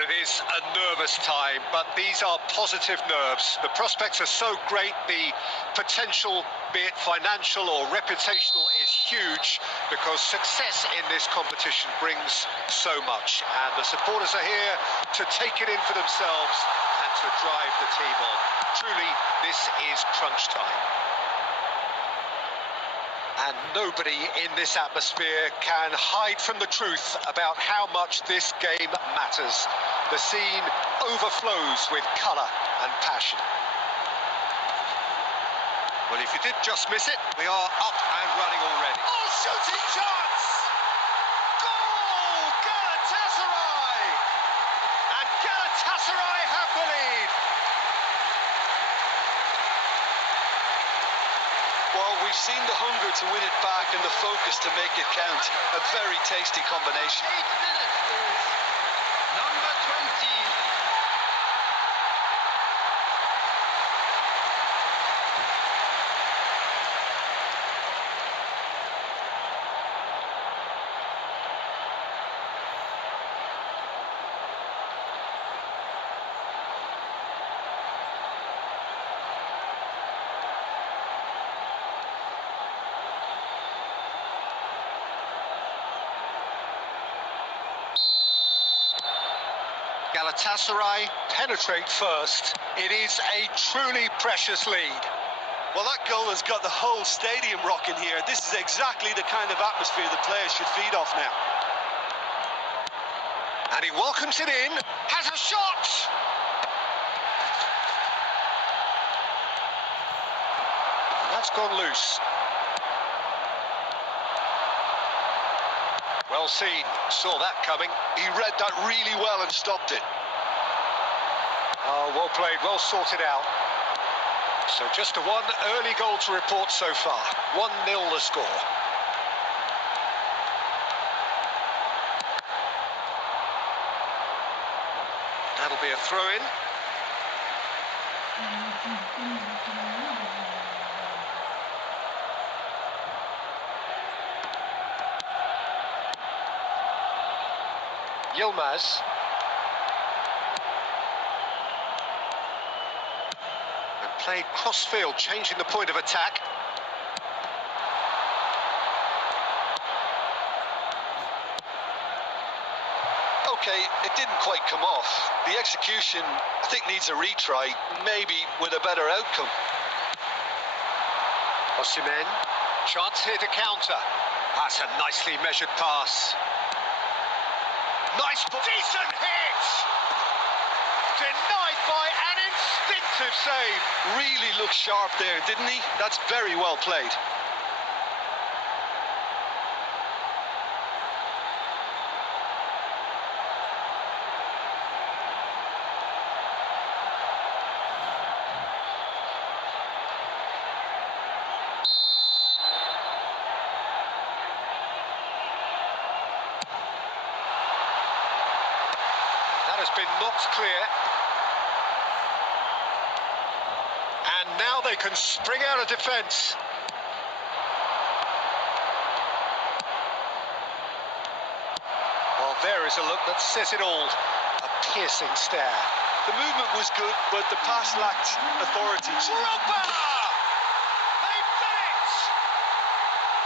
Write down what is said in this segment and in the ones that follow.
Well, it is a nervous time, but these are positive nerves. The prospects are so great, the potential, be it financial or reputational, is huge because success in this competition brings so much. And the supporters are here to take it in for themselves and to drive the team on. Truly, this is crunch time. And nobody in this atmosphere can hide from the truth about how much this game matters. The scene overflows with colour and passion. Well, if you did just miss it, we are up and running already. Oh, shooting chance! Goal! Galatasaray! And Galatasaray have the lead. Well, we've seen the hunger to win it back and the focus to make it count. A very tasty combination. 8 minutes is number 20. Galatasaray penetrate first. It is a truly precious lead. Well, that goal has got the whole stadium rocking here. This is exactly the kind of atmosphere the players should feed off now. And he welcomes it in, has a shot! That's gone loose. Well seen, saw that coming. He read that really well and stopped it. Oh, well played, well sorted out. So just a one early goal to report so far. 1-0 the score. That'll be a throw-in. Yilmaz. And played cross-field, changing the point of attack. Okay, it didn't quite come off. The execution, I think, needs a retry, maybe with a better outcome. Osimhen, chance here to counter. That's a nicely measured pass. Nice, decent hit! Denied by an instinctive save. Really looked sharp there, didn't he? That's very well played. Has been knocked clear. And now they can spring out of defence. Well, there is a look that says it all. A piercing stare. The movement was good, but the pass lacked authority. Drogba! They've done it!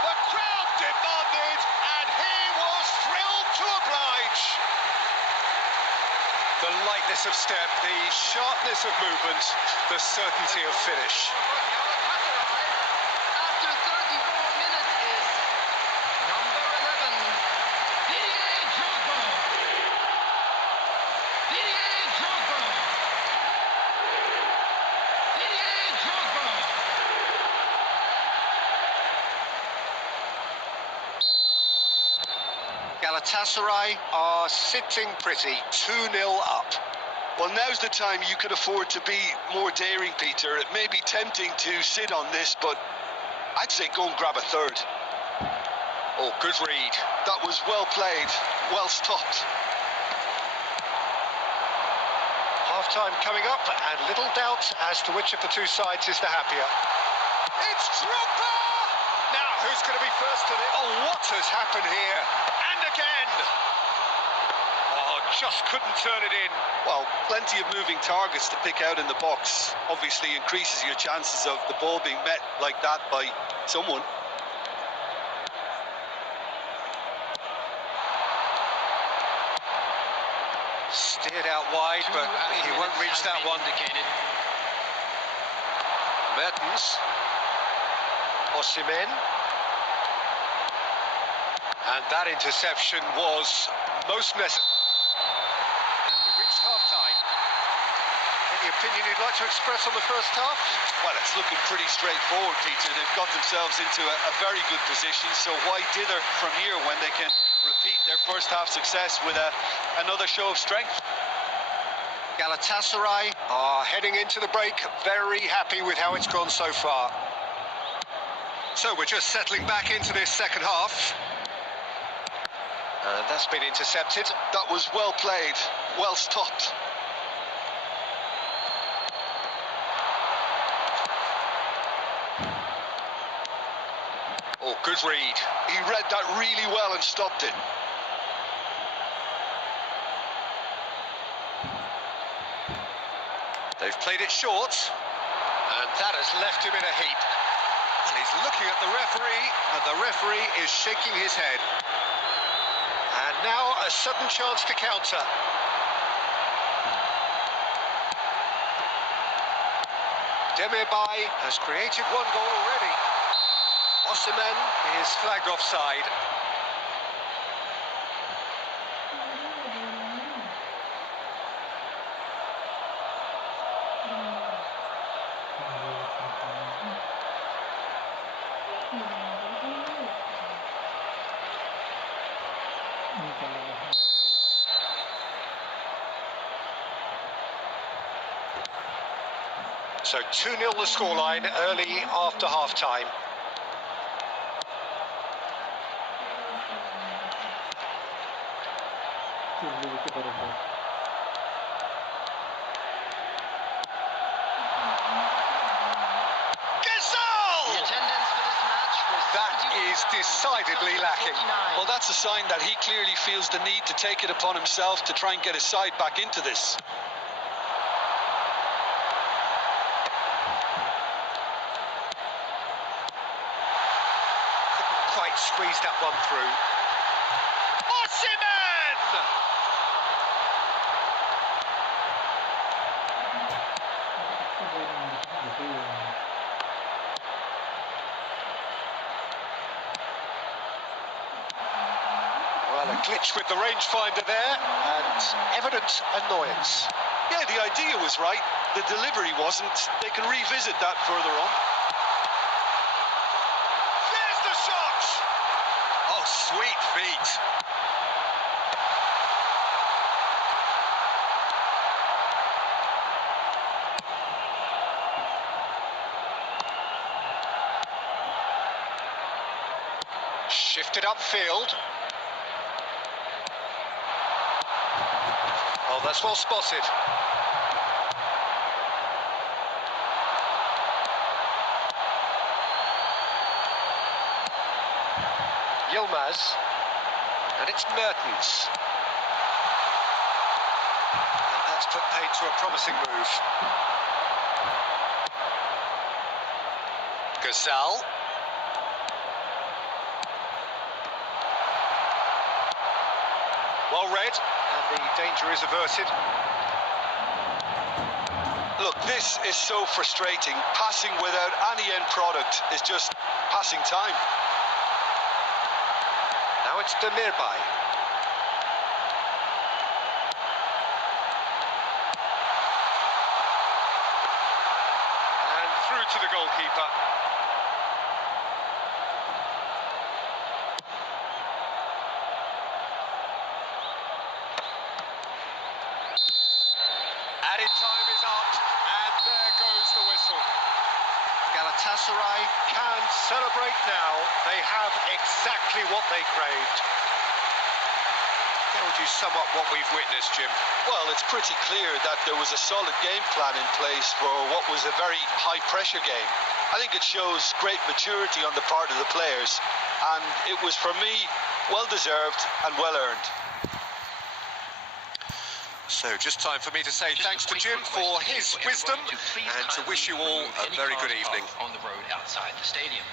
The crowd demanded, and he was thrilled to oblige. The lightness of step, the sharpness of movement, the certainty of finish. After 34 minutes is number 11, Didier Drogba. Didier Drogba. Didier Drogba. Galatasaray are sitting pretty, 2-0 up. Well, now's the time you can afford to be more daring, Peter. It may be tempting to sit on this, but I'd say go and grab a third. Oh, good read. That was well played, well stopped. Half-time coming up, and little doubt as to which of the two sides is the happier. It's Drogba! Now, who's going to be first to the... Oh, what has happened here? And again! Oh, just couldn't turn it in. Well, plenty of moving targets to pick out in the box. Obviously increases your chances of the ball being met like that by someone. Steered out wide, but he won't reach that one. Mertens. Osimhen. And that interception was most necessary. And we've reached half-time. Any opinion you'd like to express on the first half? Well, it's looking pretty straightforward, Peter. They've got themselves into a very good position, so why dither from here when they can repeat their first half success with another show of strength? Galatasaray are heading into the break very happy with how it's gone so far. So we're just settling back into this second half. And that's been intercepted. That was well played, well stopped. Oh, good read. He read that really well and stopped it. They've played it short, and that has left him in a heap. And he's looking at the referee, and the referee is shaking his head. And now a sudden chance to counter. Demirbay has created one goal already. Osimhen is flagged offside. So 2-0 the scoreline early after half-time. That is decidedly lacking. Well, that's a sign that he clearly feels the need to take it upon himself to try and get his side back into this. Couldn't quite squeeze that one through. Osimhen! Well, a glitch with the rangefinder there, and evident annoyance. Yeah, the idea was right. The delivery wasn't. They can revisit that further on. There's the shot! Oh, sweet feet. Shifted upfield. Oh, that's well spotted. Yilmaz. And it's Mertens. And that's put paid to a promising move. Gazal. Well read, and the danger is averted. Look, this is so frustrating. Passing without any end product is just passing time. Now it's Demirbay. And through to the goalkeeper. Added time is up, and there goes the whistle. Galatasaray can celebrate now. They have exactly what they craved. How would you sum up what we've witnessed, Jim? Well, it's pretty clear that there was a solid game plan in place for what was a very high-pressure game. I think it shows great maturity on the part of the players, and it was, for me, well-deserved and well-earned. So just time for me to say thanks to Jim for his wisdom and to wish you all a very good evening. On the road outside the stadium.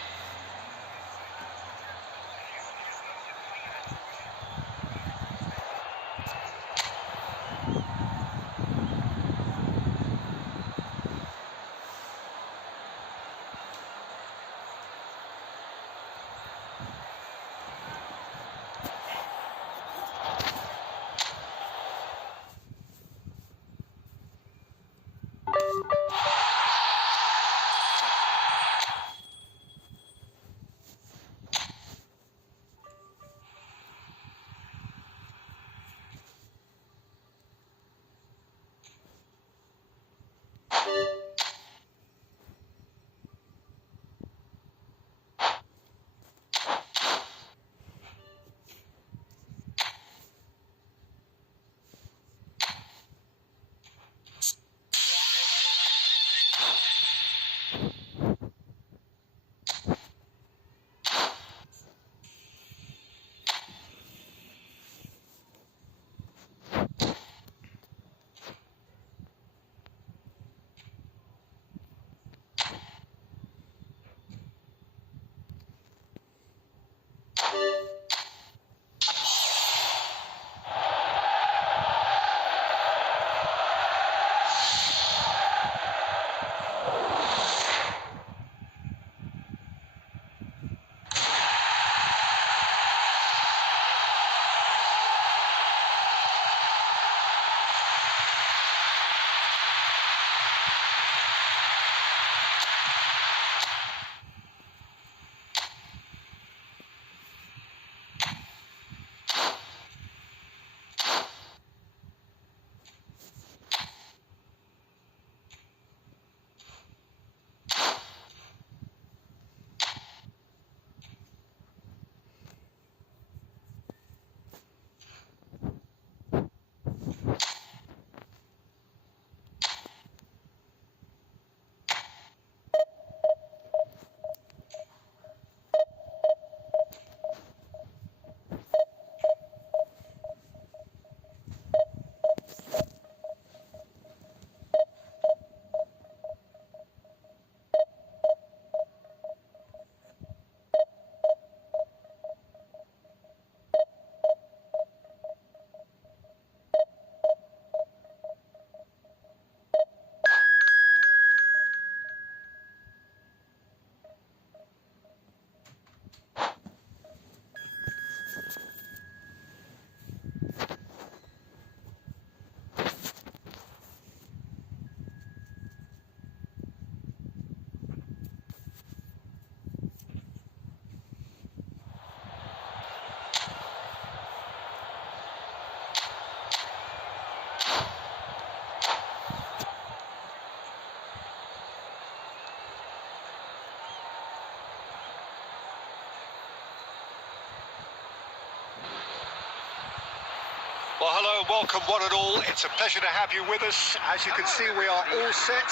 Well, hello, welcome one and all. It's a pleasure to have you with us. As you can see, we are all set.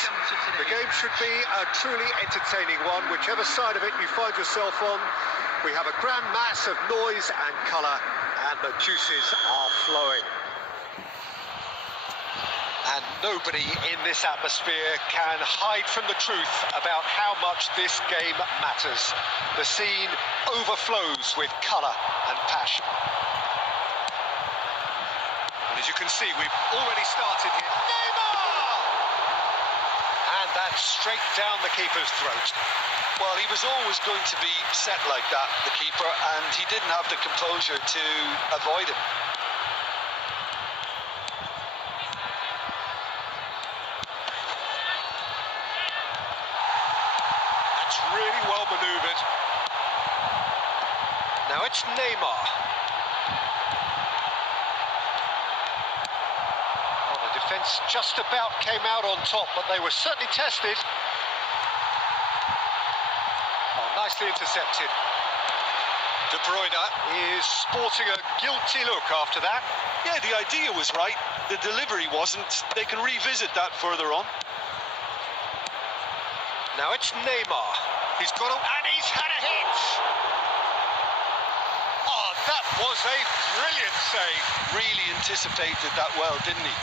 The game should be a truly entertaining one, whichever side of it you find yourself on. We have a grand mass of noise and colour, and the juices are flowing. And nobody in this atmosphere can hide from the truth about how much this game matters. The scene overflows with colour and passion. As you can see, we've already started here. Neymar! And that's straight down the keeper's throat. Well, he was always going to be set like that, the keeper, and he didn't have the composure to avoid him. That's really well manoeuvred. Now it's Neymar. Defence just about came out on top, but they were certainly tested. Oh, nicely intercepted. De Bruyne is sporting a guilty look after that. Yeah, the idea was right. The delivery wasn't. They can revisit that further on. Now it's Neymar. He's got a... and he's had a hit! Oh, Oh, that was a brilliant save. Really anticipated that well, didn't he?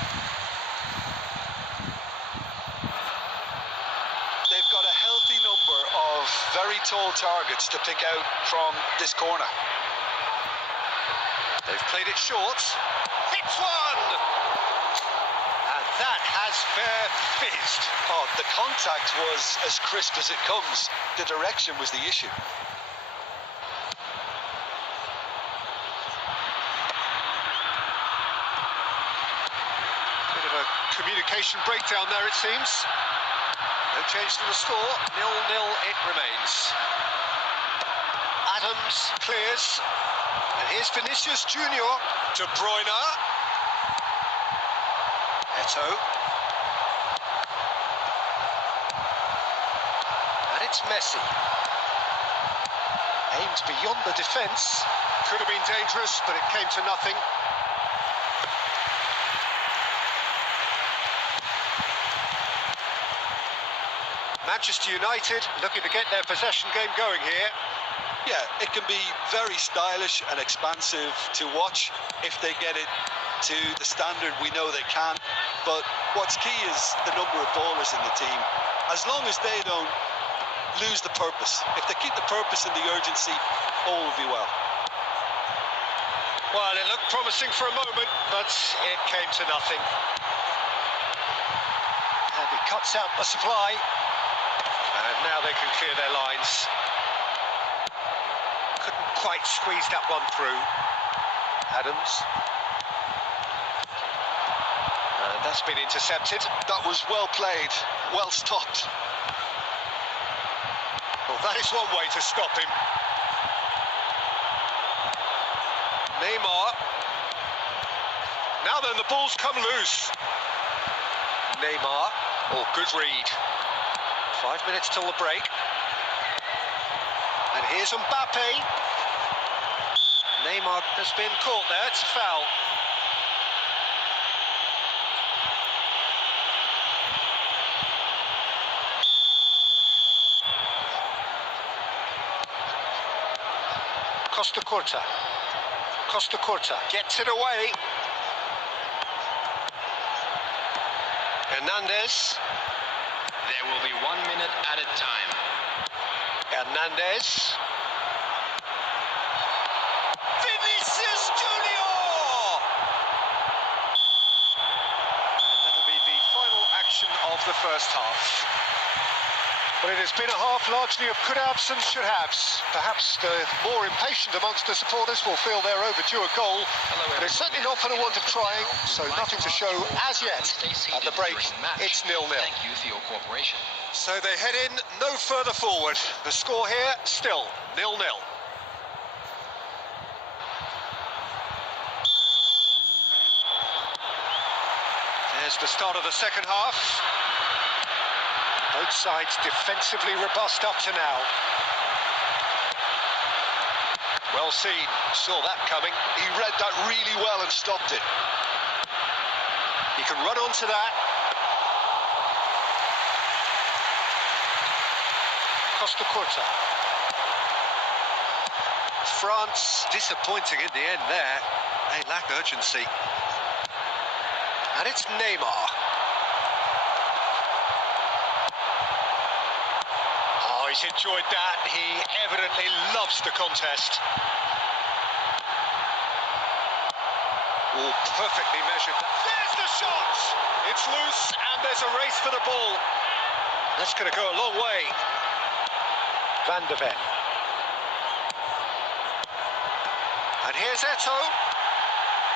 They've got a healthy number of very tall targets to pick out from this corner. They've played it short. Hits one! And that has fair fizzed. Oh, the contact was as crisp as it comes. The direction was the issue. Bit of a communication breakdown there, it seems. No change to the score. 0-0 it remains. Adams clears. And here's Vinicius Junior. De Bruyne. Eto'o. And it's Messi. Aimed beyond the defence. Could have been dangerous, but it came to nothing. Manchester United looking to get their possession game going here. Yeah, it can be very stylish and expansive to watch if they get it to the standard we know they can. But what's key is the number of ballers in the team. As long as they don't lose the purpose, if they keep the purpose and the urgency, all will be well. Well, it looked promising for a moment, but it came to nothing. And he cuts out the supply. And now they can clear their lines. Couldn't quite squeeze that one through. Adams. And that's been intercepted. That was well played, well stopped. Well, that is one way to stop him. Neymar. Now then, the ball's come loose. Neymar. Oh, good read. 5 minutes till the break. And here's Mbappe. Neymar has been caught there. It's a foul. Costa Curta gets it away. Hernandez. There will be 1 minute at a time. Hernandez. Vinicius Junior! And that'll be the final action of the first half. Well, it has been a half largely of could-haves and should-haves. Perhaps the more impatient amongst the supporters will feel they're overdue a goal. But it's certainly not for the want of trying, so nothing to show as yet. At the break, it's 0-0. Thank you for your cooperation. So they head in no further forward. The score here, still 0-0. There's the start of the second half. Both sides defensively robust up to now. Well seen, saw that coming. He read that really well and stopped it. He can run onto that. Costa Curta. France disappointing in the end there. They lack urgency. And it's Neymar. Oh, he's enjoyed that. He evidently loves the contest. Oh, perfectly measured. There's the shot! It's loose and there's a race for the ball. That's going to go a long way. Van de Ven. And here's Eto'o.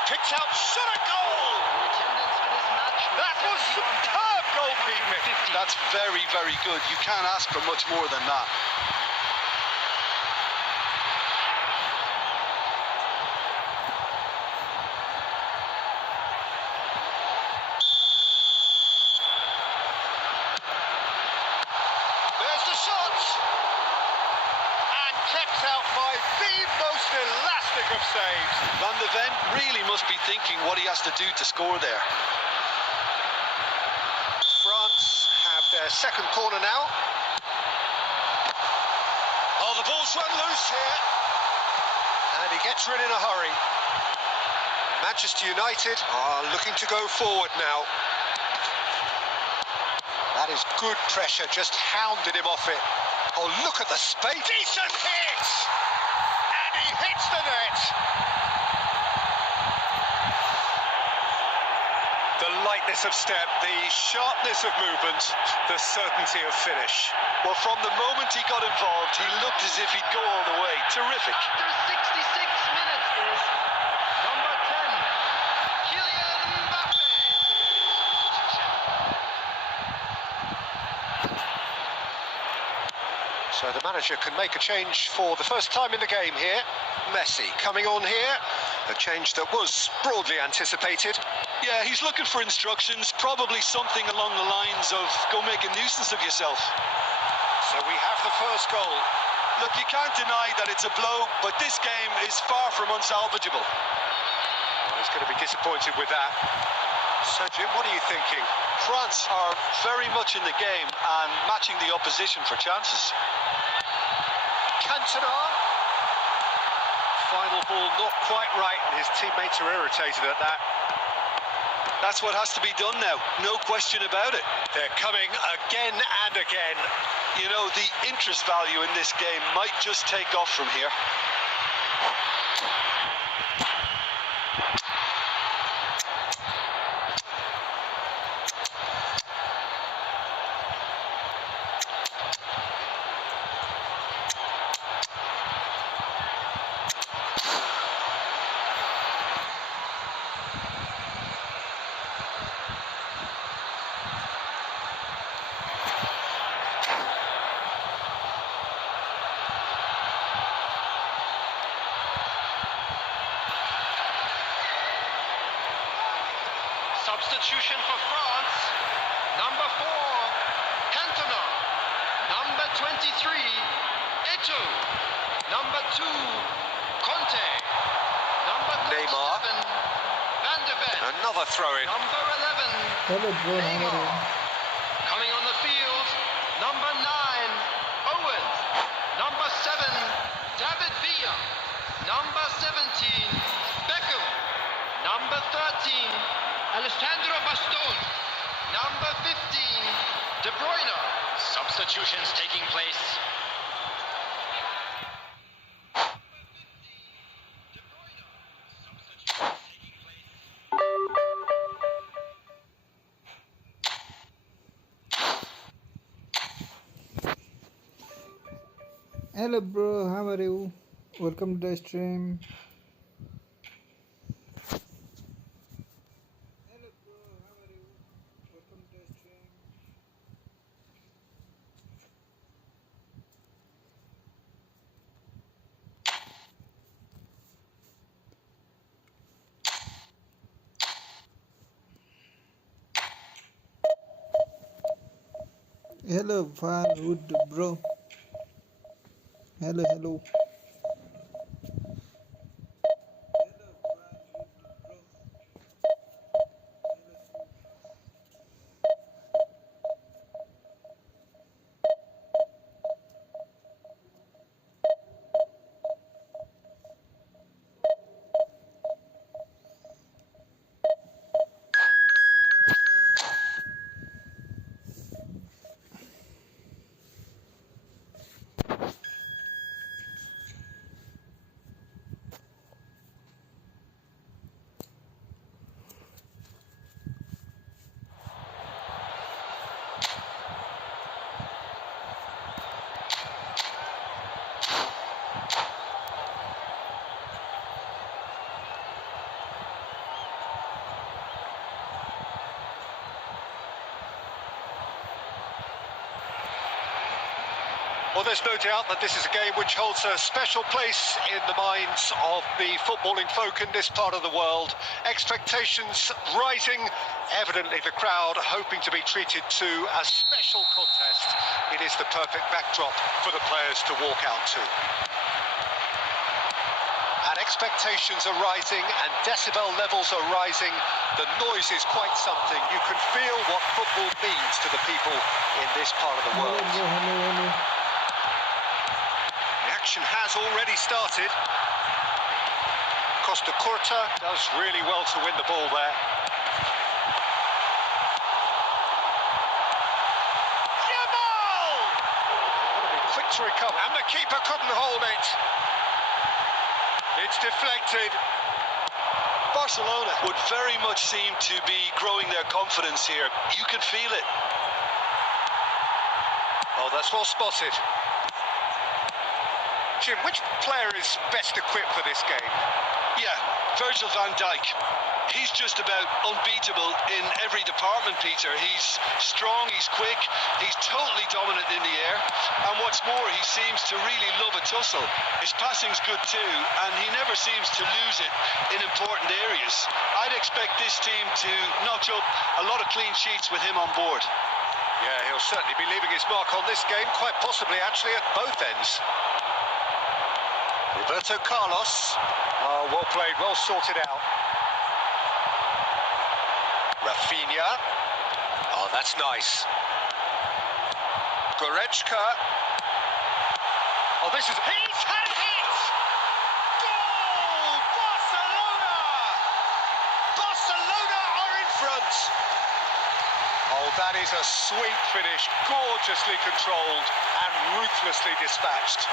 Picked out, shot a goal! That was superb goalkeeping. That's very, very good. You can't ask for much more than that. There's the shot! And kept out by the most elastic of saves. Van de Ven really must be thinking what he has to do to score there. France have their second corner now. Oh, the ball's run loose here. And he gets rid in a hurry. Manchester United are looking to go forward now. That is good pressure, just hounded him off it. Oh, look at the space. Decent hit! And he hits the net. The lightness of step, the sharpness of movement, the certainty of finish. Well, from the moment he got involved, he looked as if he'd go all the way. Terrific. After 66 minutes is number 10, Kylian Mbappe. So the manager can make a change for the first time in the game here. Messi coming on here, a change that was broadly anticipated. Yeah, he's looking for instructions, probably something along the lines of go make a nuisance of yourself. So we have the first goal. Look, you can't deny that it's a blow, but this game is far from unsalvageable. Well, he's going to be disappointed with that. So, Jim, what are you thinking? France are very much in the game and matching the opposition for chances. Cantona. Final ball not quite right, and his teammates are irritated at that. That's what has to be done now, no question about it. They're coming again and again. You know, the interest value in this game might just take off from here. Substitution for France. Number 4, Cantona. Number 23, Eto'o. Number 2, Conte. Number 37, Neymar. Van de Ven. Another throw-in. Number 11, Hello bro, how are Neymar. you? Coming on the field, number 9, Owen. Number 7, David Villa. Number 17, Beckham. Number 13, Alessandro Bastoni. Number 15, De Bruyne. Substitutions taking place. Hello bro, how are you? Welcome to the stream. Hello bro, how are you? Welcome to the stream. Hello Farwood bro. Hello, hello. Well, there's no doubt that this is a game which holds a special place in the minds of the footballing folk in this part of the world. Expectations rising, evidently the crowd hoping to be treated to a special contest. It is the perfect backdrop for the players to walk out to. And expectations are rising and decibel levels are rising. The noise is quite something. You can feel what football means to the people in this part of the Hello world. bro, hello. The action has already started. Costa Curta does really well to win the ball there. Jamal! Would have been quick to recover, and the keeper couldn't hold it. It's deflected. Barcelona would very much seem to be growing their confidence here. You can feel it. Oh, that's well spotted. Jim, which player is best equipped for this game? Yeah, Virgil van Dijk. He's just about unbeatable in every department, Peter. He's strong, he's quick, he's totally dominant in the air. And what's more, he seems to really love a tussle. His passing's good too, and he never seems to lose it in important areas. I'd expect this team to notch up a lot of clean sheets with him on board. Yeah, he'll certainly be leaving his mark on this game, quite possibly actually at both ends. Roberto Carlos. Oh, well played, well sorted out. Rafinha. Oh, that's nice. Goretzka. Oh, this is... He's had it! Goal! Barcelona! Barcelona are in front. Oh, that is a sweet finish, gorgeously controlled and ruthlessly dispatched.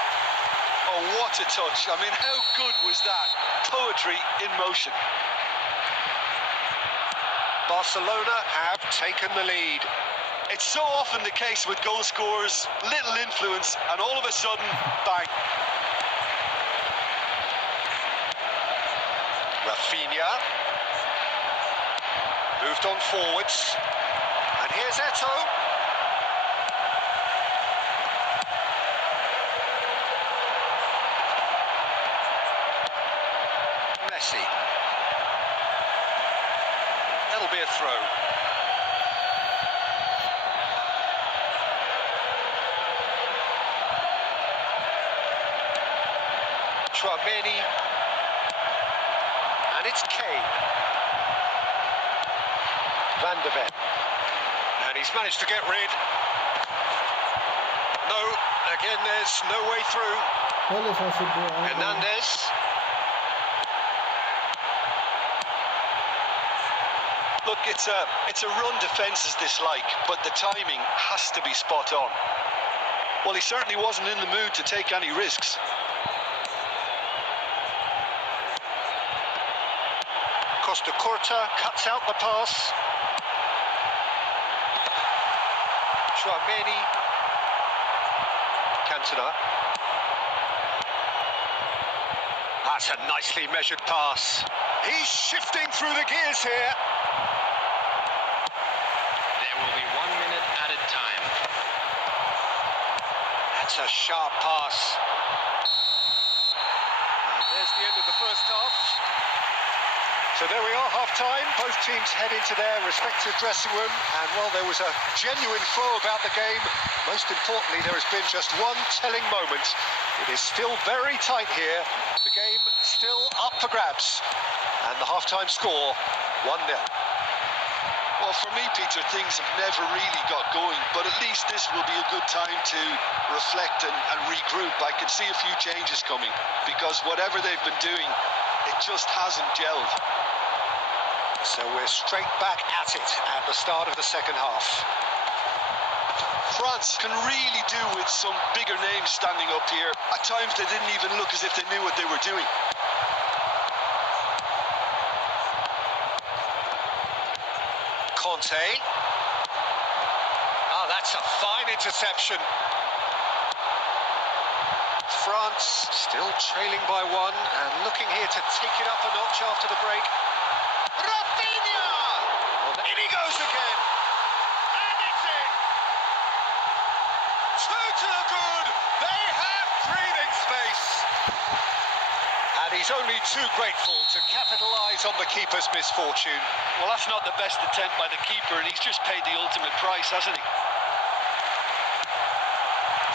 Oh, what a touch. I mean, how good was that? Poetry in motion. Barcelona have taken the lead. It's so often the case with goal scorers, little influence, and all of a sudden, bang. Rafinha. Moved on forwards. And here's Eto'o. Messi. That'll be a throw. Tchouaméni. And it's Kane. Van de Ven. And he's managed to get rid. No, again, there's no way through. Hernandez. Look, it's a run defence dislike, but the timing has to be spot on. Well, he certainly wasn't in the mood to take any risks. Costa Curta cuts out the pass. Tchouaméni. Cantona. That's a nicely measured pass. He's shifting through the gears here. There will be 1 minute added time. That's a sharp pass. And there's the end of the first half. So there we are, half-time. Both teams head into their respective dressing room. And while there was a genuine flow about the game, most importantly, there has been just one telling moment. It is still very tight here. The game still up for grabs. And the half-time score, 1-0. Well, for me, Peter, things have never really got going, but at least this will be a good time to reflect and regroup. I can see a few changes coming, because whatever they've been doing, it just hasn't gelled. So we're straight back at it at the start of the second half. France can really do with some bigger names standing up here. At times they didn't even look as if they knew what they were doing. Conte. Ah, that's a fine interception. France still trailing by one and looking here to take it up a notch after the break. Rafinha! Well, in he goes again. And it's in. 2 to the good. They have breathing space. And he's only too grateful to capitalise on the keeper's misfortune. Well, that's not the best attempt by the keeper, and he's just paid the ultimate price, hasn't he?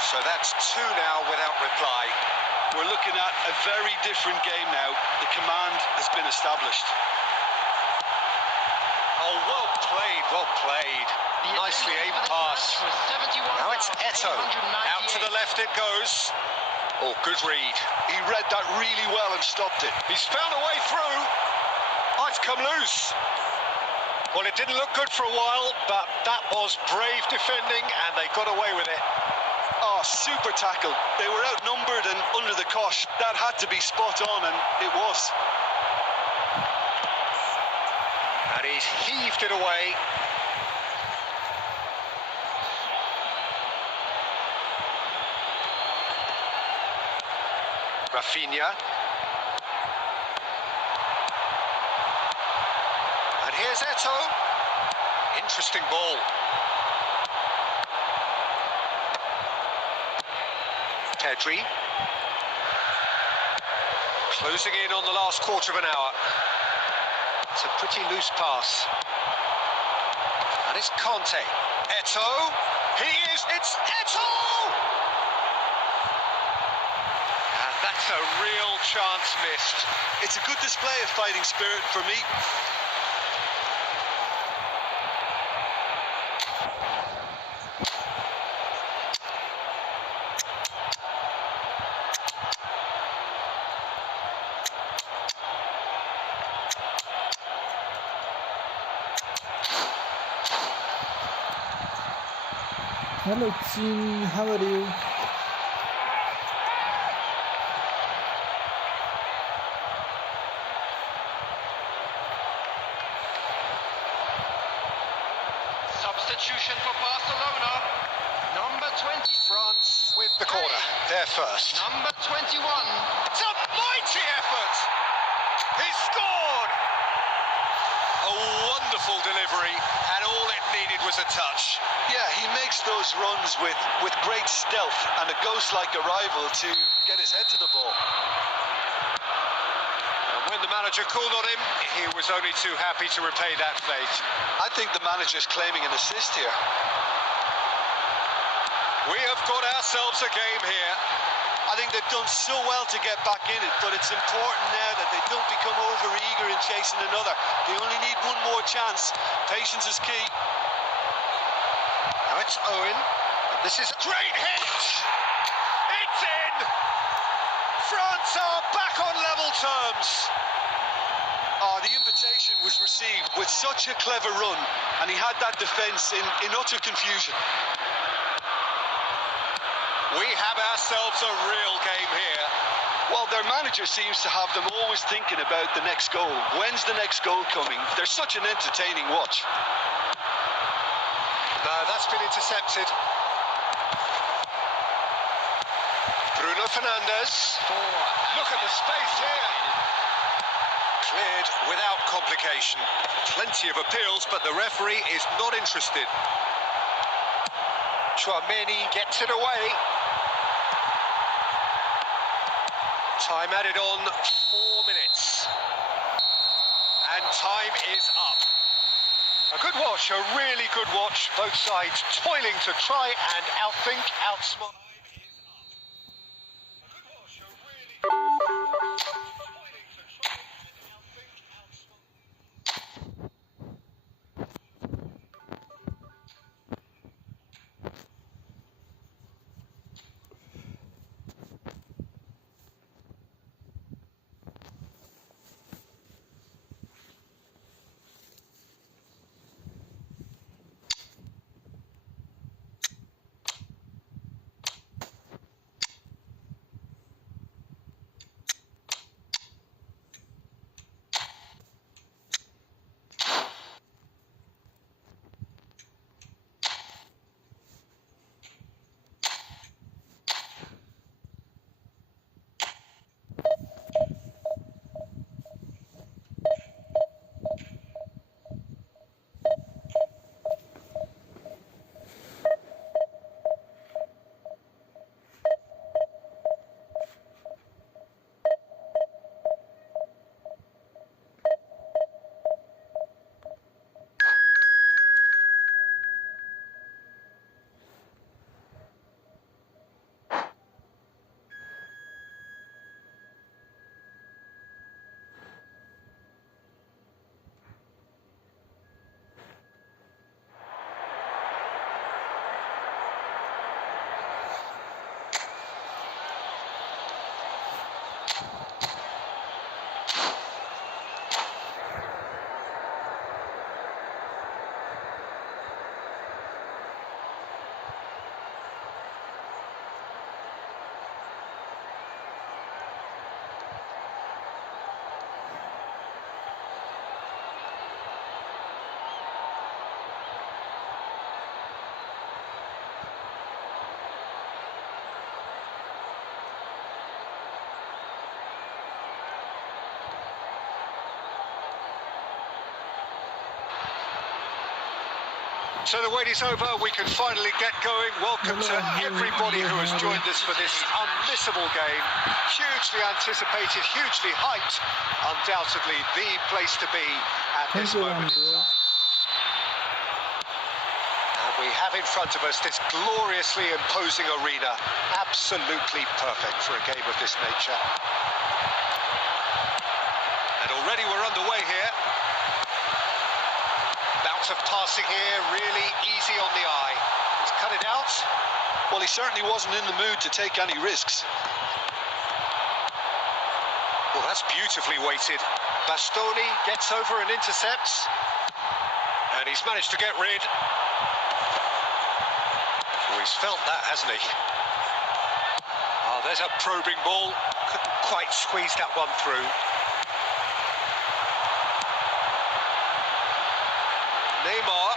So that's 2 now without reply. We're looking at a very different game now. The command has been established. Oh, well played, well played. Nicely aimed pass. Now it's Eto'o. Out to the left it goes. Oh, good read. He read that really well and stopped it. He's found a way through. Oh, it's come loose. Well, it didn't look good for a while, but that was brave defending, and they got away with it. Oh, super tackle. They were outnumbered and under the cosh. That had to be spot on, and it was. And he's heaved it away. Rafinha. And here's Eto. Interesting ball. Pedri. Closing in on the last quarter of an hour. It's a pretty loose pass. And it's Conte. Eto. It's Eto! And that's a real chance missed. It's a good display of fighting spirit for me. Hello Chin, how are you? Substitution for Barcelona. Number 20. France with the corner. They're first. Number 21. It's a mighty effort. He scored. A wonderful delivery, and all it needed was a touch. Yeah, he makes those runs with great stealth and a ghost-like arrival to get his head to the ball. And when the manager called on him, he was only too happy to repay that fate. I think the manager's claiming an assist here. We have got ourselves a game here. I think they've done so well to get back in it, but it's important now that they don't become over-eager in chasing another. They only need one more chance. Patience is key. Now it's Owen. This is a great hit. It's in. France are back on level terms. Oh, the invitation was received with such a clever run, and he had that defence in utter confusion. We have ourselves a real game here. Well, their manager seems to have them always thinking about the next goal. When's the next goal coming? They're such an entertaining watch. No, that's been intercepted. Bruno Fernandes. Look at the space here. Cleared without complication. Plenty of appeals, but the referee is not interested. Chouameni gets it away. Time added on 4 minutes. And time is up. A good watch, a really good watch. Both sides toiling to try and outthink, outsmart. So the wait is over, we can finally get going. Welcome to everybody who has joined us for this unmissable game. Hugely anticipated, hugely hyped. Undoubtedly the place to be at this moment in time. And we have in front of us this gloriously imposing arena. Absolutely perfect for a game of this nature. And already we're underway here. Bounce of passing here, really easy on the eye. He's cut it out. Well, he certainly wasn't in the mood to take any risks. Well, that's beautifully weighted. Bastoni gets over and intercepts. And he's managed to get rid. Oh, he's felt that, hasn't he? Oh, there's a probing ball. Couldn't quite squeeze that one through. Neymar,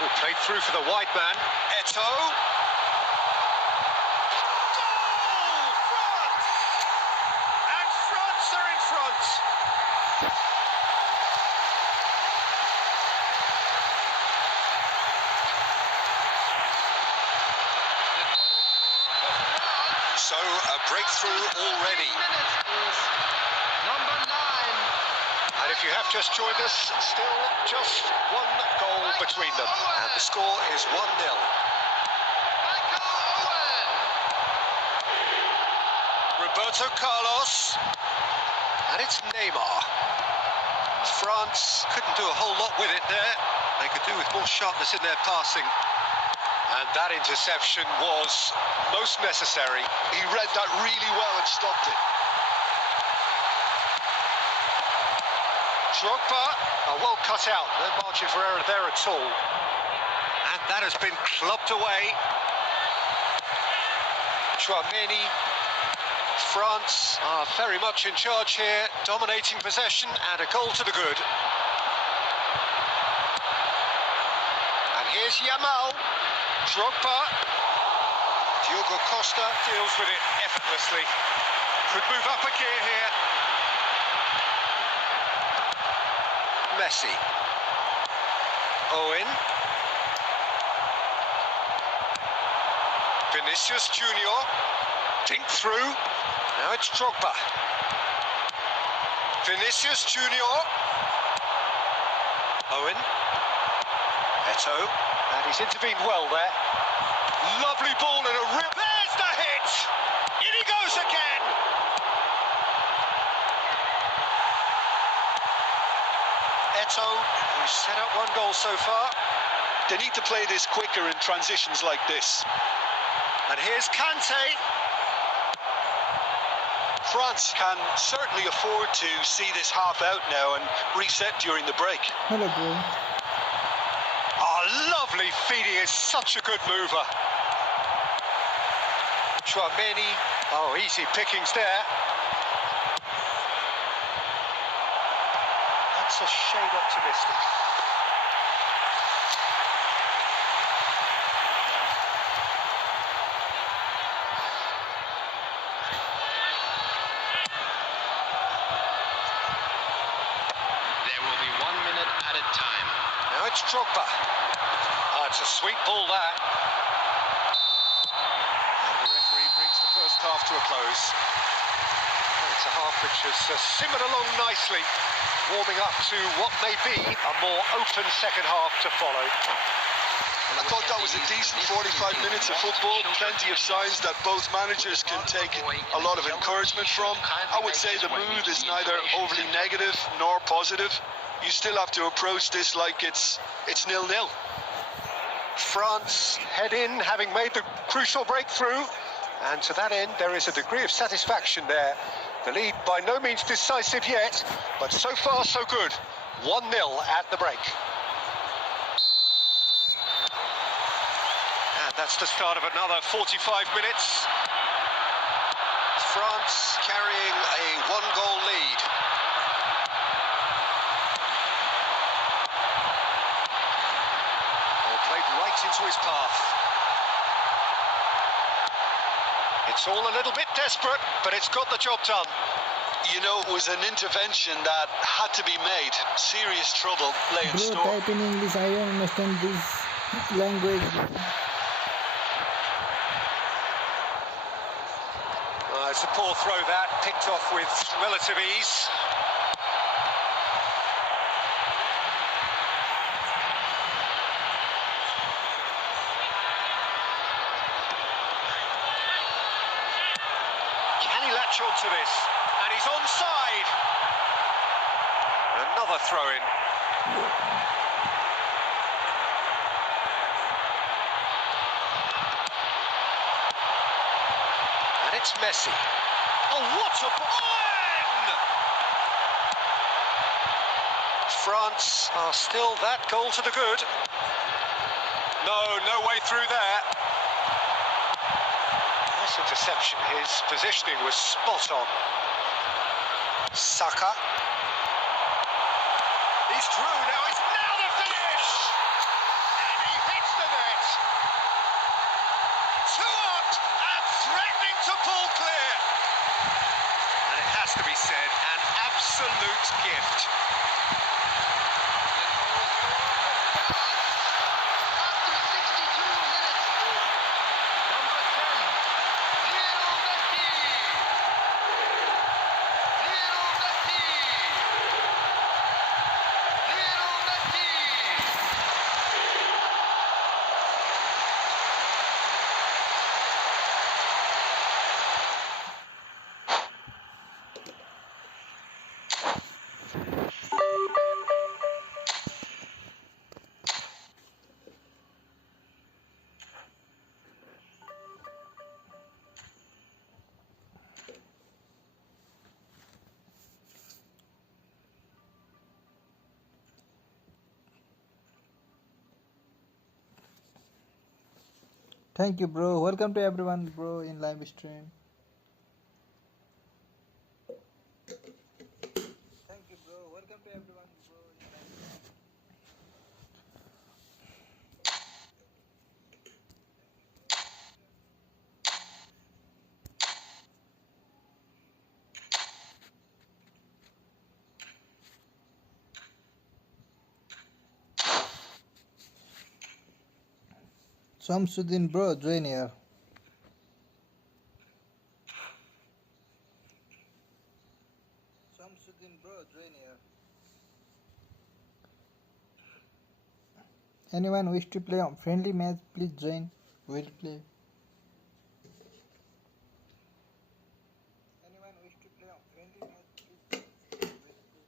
who played through for the wide man. Eto'o. Goal! France! And France are in front. So a breakthrough already. Number 9. And if you have just joined us, still just one goal between them. And the score is 1-0. Roberto Carlos. And it's Neymar. France couldn't do a whole lot with it there. They could do with more sharpness in their passing. And that interception was most necessary. He read that really well and stopped it. Drogba, well cut out, no margin for error there at all. And that has been clubbed away. Chouameni, France are very much in charge here, dominating possession and a goal to the good. And here's Yamal, Drogba, Diogo Costa deals with it effortlessly. Could move up a gear here. Messi. Owen. Vinicius Junior. Dink through. Now it's Drogba. Vinicius Junior. Owen. Eto'o. And he's intervened well there. Lovely ball and a rip. There's the hit! In he goes again! Eto'o, who's set up one goal so far. They need to play this quicker in transitions like this. And here's Kante. France can certainly afford to see this half out now and reset during the break. Hello, bro. Oh, lovely feed. He is such a good mover. Chouameni. Oh, easy pickings there. That's a shade optimistic. There will be 1 minute added time. Now it's Drogba. Oh, it's a sweet ball that. And the referee brings the first half to a close. Oh, it's a half which has simmered along nicely, warming up to what may be a more open second half to follow. I thought that was a decent 45 minutes of football, plenty of signs that both managers can take a lot of encouragement from. I would say the mood is neither overly negative nor positive. You still have to approach this like it's 0-0. France head in, having made the crucial breakthrough, and to that end there is a degree of satisfaction there. The lead by no means decisive yet, but so far so good. 1-0 at the break. And that's the start of another 45 minutes. France carrying a one-goal lead. Ball played right into his path. It's all a little bit desperate, but it's got the job done. you know, it was an intervention that had to be made. Serious trouble lay in Bro, store. type in English. I don't understand this language. It's a poor throw that, picked off with relative ease. Can he latch on to this? And he's onside. Another throw-in. And it's Messi. Oh, what a ball! France are still that goal to the good. No way through there. Nice interception. His positioning was spot on. Saka. He's through now. It's now the finish! And he hits the net. 2 up and threatening to pull clear. And it has to be said, an absolute gift. After 62 minutes, number 10, Lionel Messi. Lionel Messi. Lionel Messi. Thank you, bro. Welcome to everyone, bro, in live stream. Thank you, bro. Welcome to everyone, bro, in live stream. Shamsuddin, bro, join here. Shamsuddin, bro, join here. Anyone wish to play a friendly match, please join. We'll play. Anyone wish to play a friendly match, please join. We'll play.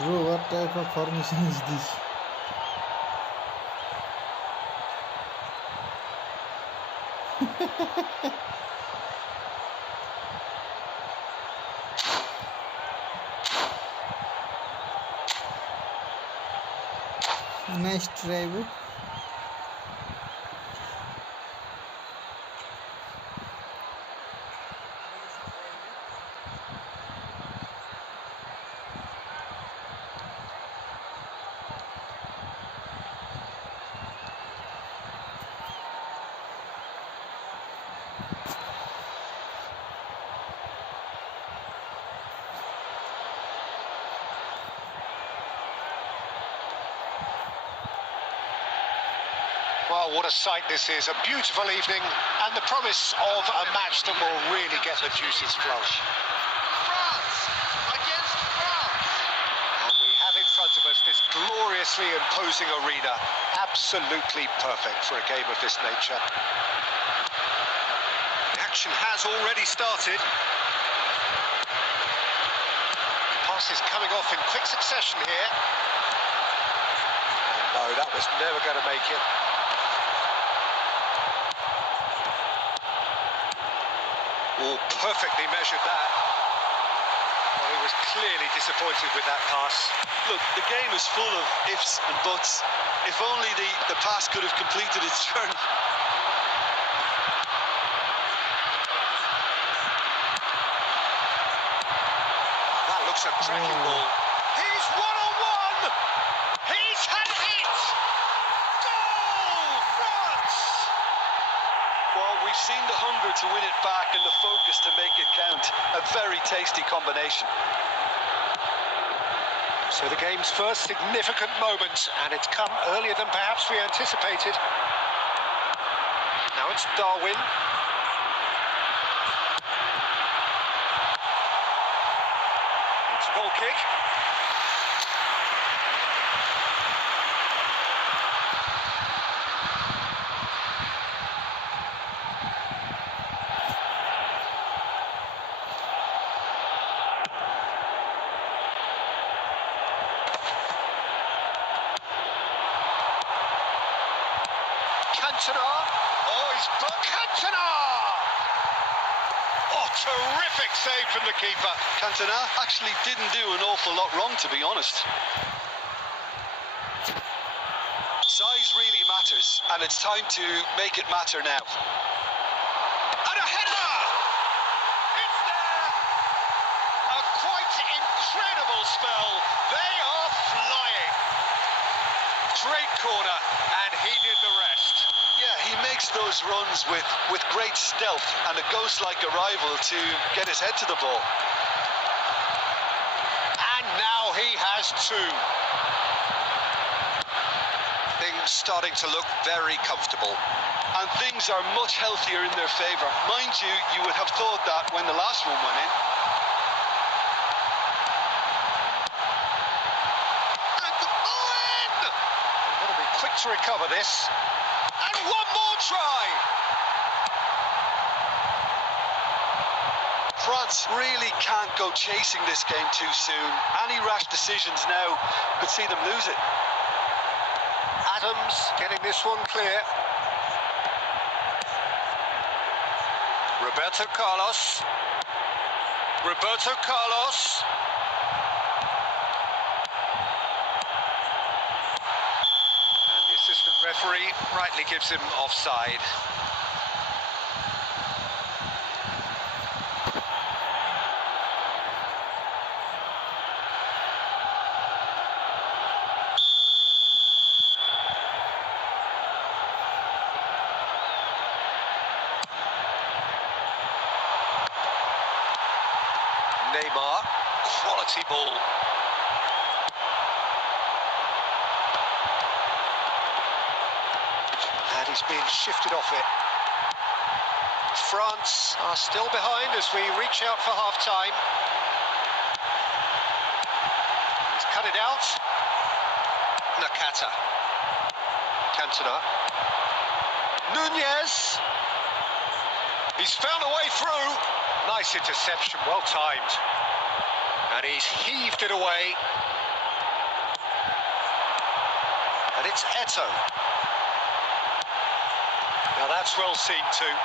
Bro, what type of formation is this? Nice try, bro. Well, what a sight this is. A beautiful evening and the promise of a match that will really get the juices flowing. France against France. And we have in front of canvas, this gloriously imposing arena. Absolutely perfect for a game of this nature. The action has already started. The pass is coming off in quick succession here. No, that was never going to make it. Oh, perfectly measured that. Well, he was clearly disappointed with that pass. Look, the game is full of ifs and buts. If only the pass could have completed its journey. That looks a cracking ball. He's one-on-one! He's had it! Goal! France! Well, we've seen the hunger to win it back and the focus to make it count. A very tasty combination. So the game's first significant moment, and it's come earlier than perhaps we anticipated. Now it's Darwin. It's a goal kick. Cantona. Oh, he's blocked. Cantona! Oh, terrific save from the keeper. Cantona actually didn't do an awful lot wrong, to be honest. Size really matters, and it's time to make it matter now. And a header! It's there! A quite incredible spell. They are flying. Great corner, and he did the rest. Yeah, he makes those runs with great stealth and a ghost-like arrival to get his head to the ball. And now he has two. Things starting to look very comfortable. And things are much healthier in their favour. Mind you, you would have thought that when the last one went in. And Owen! They've got to be quick to recover this. And one more try! France really can't go chasing this game too soon. Any rash decisions now could see them lose it. Adams getting this one clear. Roberto Carlos. Roberto Carlos. And the assistant referee rightly gives him offside. Neymar, quality ball. And he's being shifted off it. France are still behind as we reach out for half-time. He's cut it out. Nakata. Cantona. Nunez. He's found a way through. Nice interception, well timed. And he's heaved it away. And it's Eto'o. Now that's well seen too.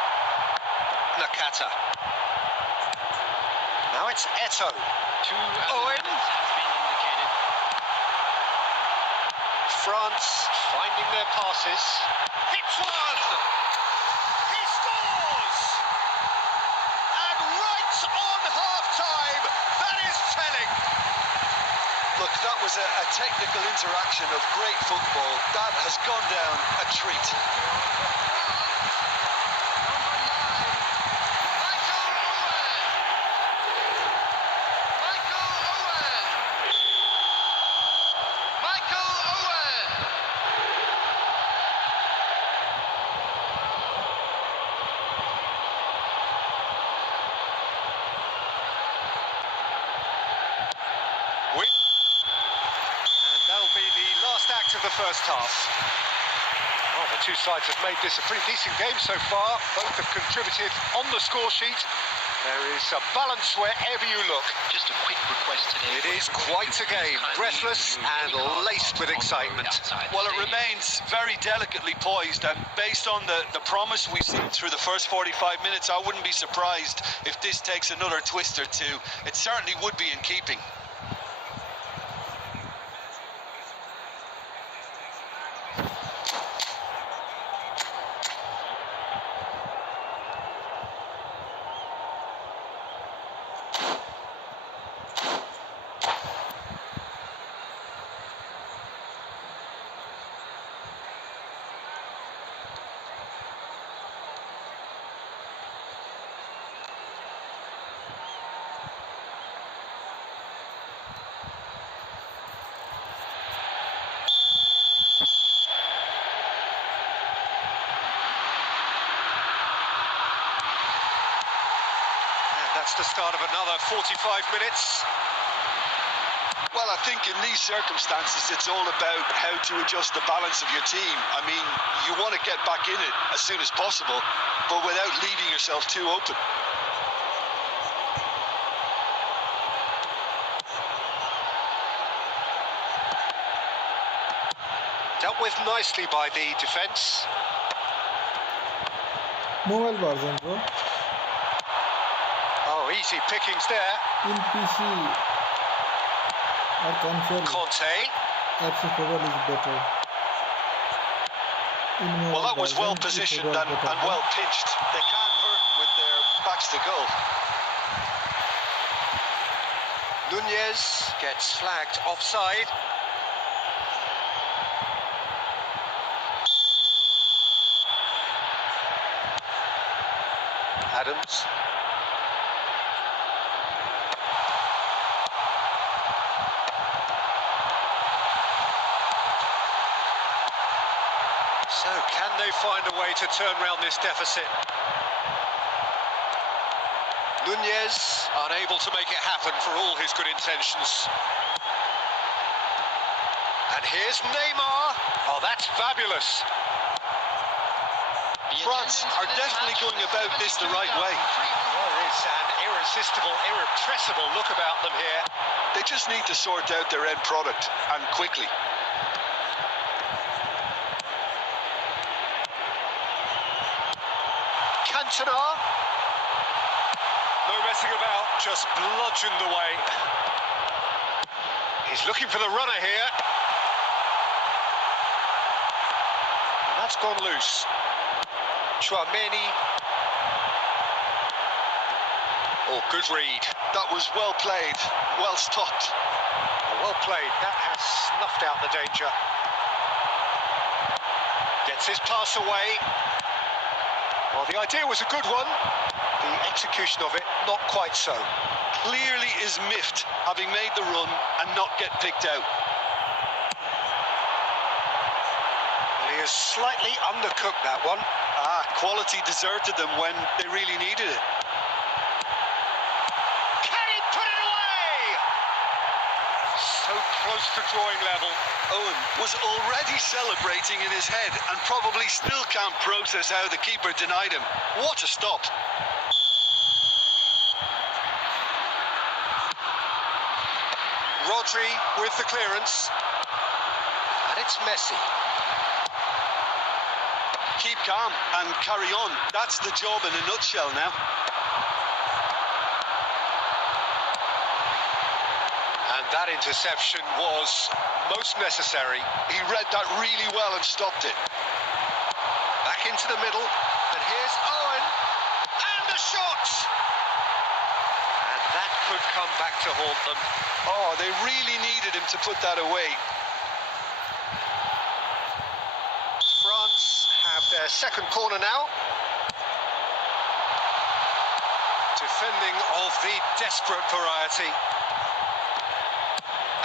Nakata. Now it's Eto'o. Owen. Has been indicated. France finding their passes. Hits one! He scores! And right on half-time, that is telling. Look, that was a technical interaction of great football. That has gone down a treat. much of the first half. Well, the two sides have made this a pretty decent game so far. Both have contributed on the score sheet. There is a balance wherever you look. Just a quick request today. It is quite a game, breathless and laced with excitement. Well, it remains very delicately poised, and based on the promise we've seen through the first 45 minutes, I wouldn't be surprised if this takes another twist or two. It certainly would be in keeping. That's the start of another 45 minutes. Well, I think in these circumstances, it's all about how to adjust the balance of your team. I mean, you want to get back in it as soon as possible, but without leaving yourself too open. Dealt with nicely by the defence. Mobile version, bro. Oh, easy pickings there. In PC or console, Conte. FC Football is better. In mobile Well, that was version, well FC positioned Football and better. well pitched. They can't hurt with their backs to goal. Nunez gets flagged offside. Adams. So, can they find a way to turn around this deficit? Nunez unable to make it happen for all his good intentions. And here's Neymar. Oh, that's fabulous. France are definitely going about this the right way. There is an irresistible, irrepressible look about them here. They just need to sort out their end product, and quickly. Cantona. No messing about, just bludgeoned away. He's looking for the runner here. And that's gone loose. Chouameni. Oh, good read. That was well played, well stopped. Well played. That has snuffed out the danger. Gets his pass away. Well, the idea was a good one. The execution of it, not quite so. Clearly is miffed, having made the run and not get picked out. He has slightly undercooked that one. Quality deserted them when they really needed it. Can he put it away? So close to drawing level. Owen was already celebrating in his head and probably still can't process how the keeper denied him. What a stop. Rodri with the clearance. And it's Messi. Keep calm and carry on. That's the job in a nutshell now. And that interception was most necessary. He read that really well and stopped it. Back into the middle. And here's Owen. And the shot! And that could come back to haunt them. Oh, they really needed him to put that away. France have their second corner now. Defending of the desperate variety.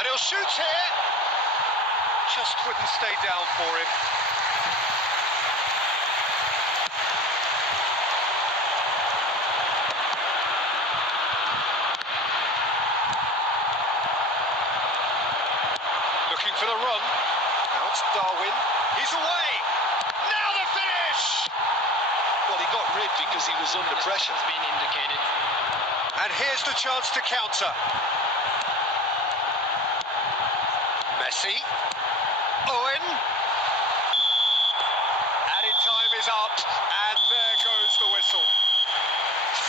And he'll shoot here. Just wouldn't stay down for him. Looking for the run. Out It's Darwin. He's away. Now the finish. Well, he got rid because he was under pressure. Has been indicated. And here's the chance to counter. Messi. Owen. Added time is up, and there goes the whistle.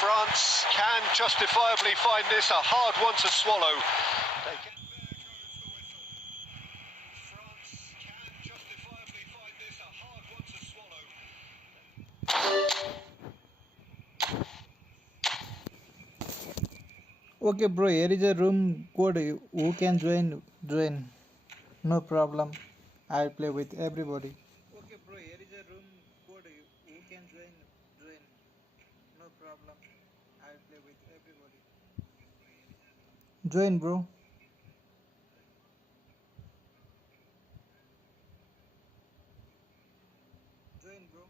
France can justifiably find this a hard one to swallow. France can justifiably find this a hard one to swallow. Okay, bro. Here is a room code. Who can join? Join. No problem. I'll play with everybody. Okay, bro. Here is a room code. Who can join? Join. No problem. I'll play with everybody. Join, bro. Join, bro.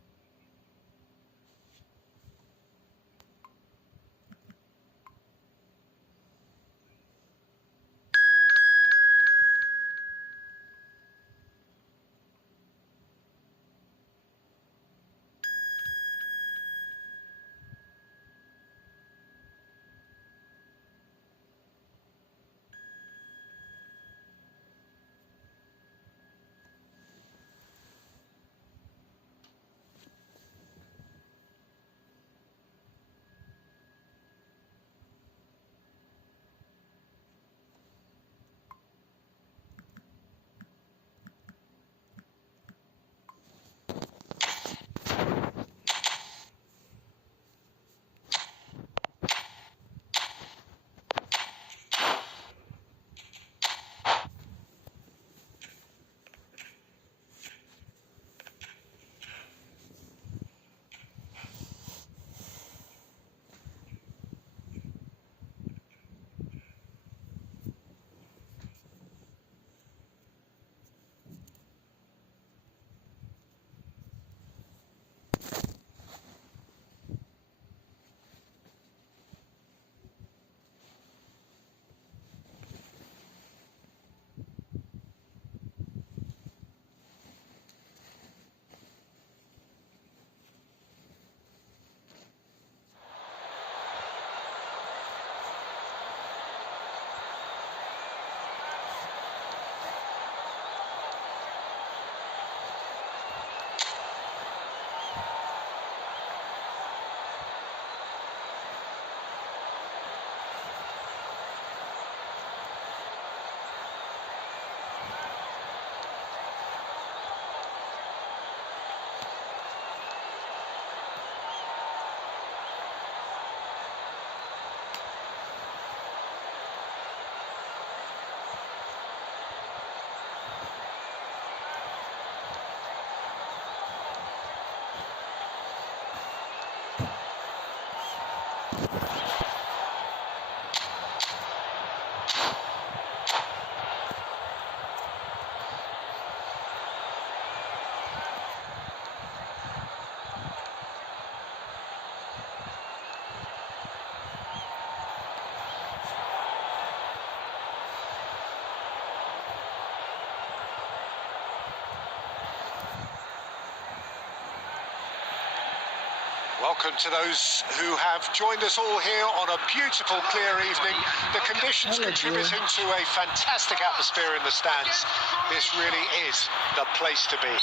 Welcome to those who have joined us all here on a beautiful, clear evening. The conditions contributing to a fantastic atmosphere in the stands. This really is the place to be.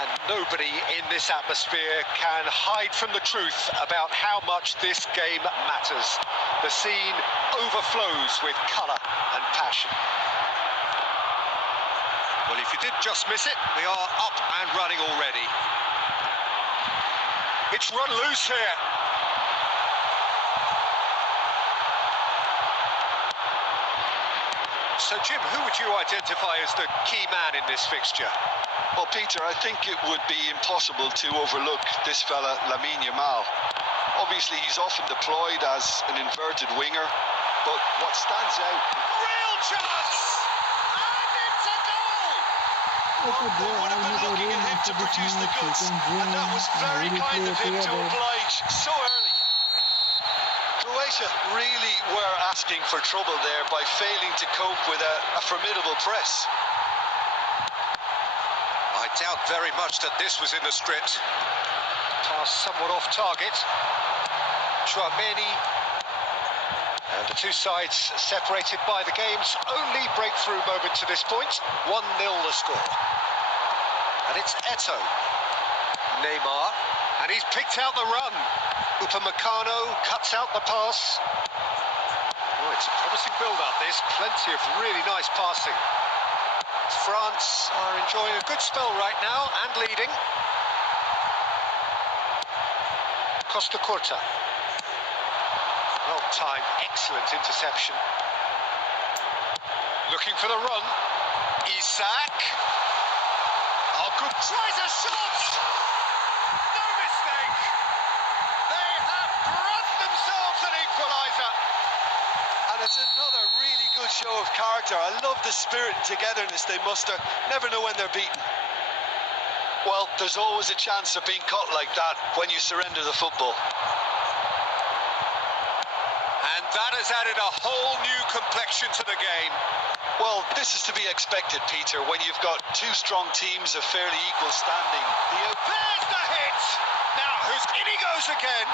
And nobody in this atmosphere can hide from the truth about how much this game matters. The scene overflows with colour and passion. Well, if you did just miss it, we are up and running already. It's run loose here. So, Jim, who would you identify as the key man in this fixture? Well, Peter, I think it would be impossible to overlook this fella, Lamine Yamal. Obviously, he's often deployed as an inverted winger, but what stands out... Real chance! Would have been looking at him to produce the goods, and that was very kind of him to oblige so early. Croatia really were asking for trouble there by failing to cope with a formidable press. I doubt very much that this was in the script. Pass somewhat off target. Chouameni. And the two sides separated by the game's only breakthrough moment to this point. 1-0 the score. And it's Eto'o. Neymar. And he's picked out the run. Upamecano cuts out the pass. Oh, it's a promising build-up, this. Plenty of really nice passing. France are enjoying a good spell right now and leading. Costa Curta. Well-timed, excellent interception. Looking for the run. Isak. Oh, good. Tries a shot! No mistake! They have grabbed themselves an equaliser. And it's another really good show of character. I love the spirit and togetherness they muster. Never know when they're beaten. Well, there's always a chance of being caught like that when you surrender the football. And that has added a whole new complexion to the game. Well, this is to be expected, Peter, when you've got two strong teams of fairly equal standing. There's the hit! Now, in he goes again.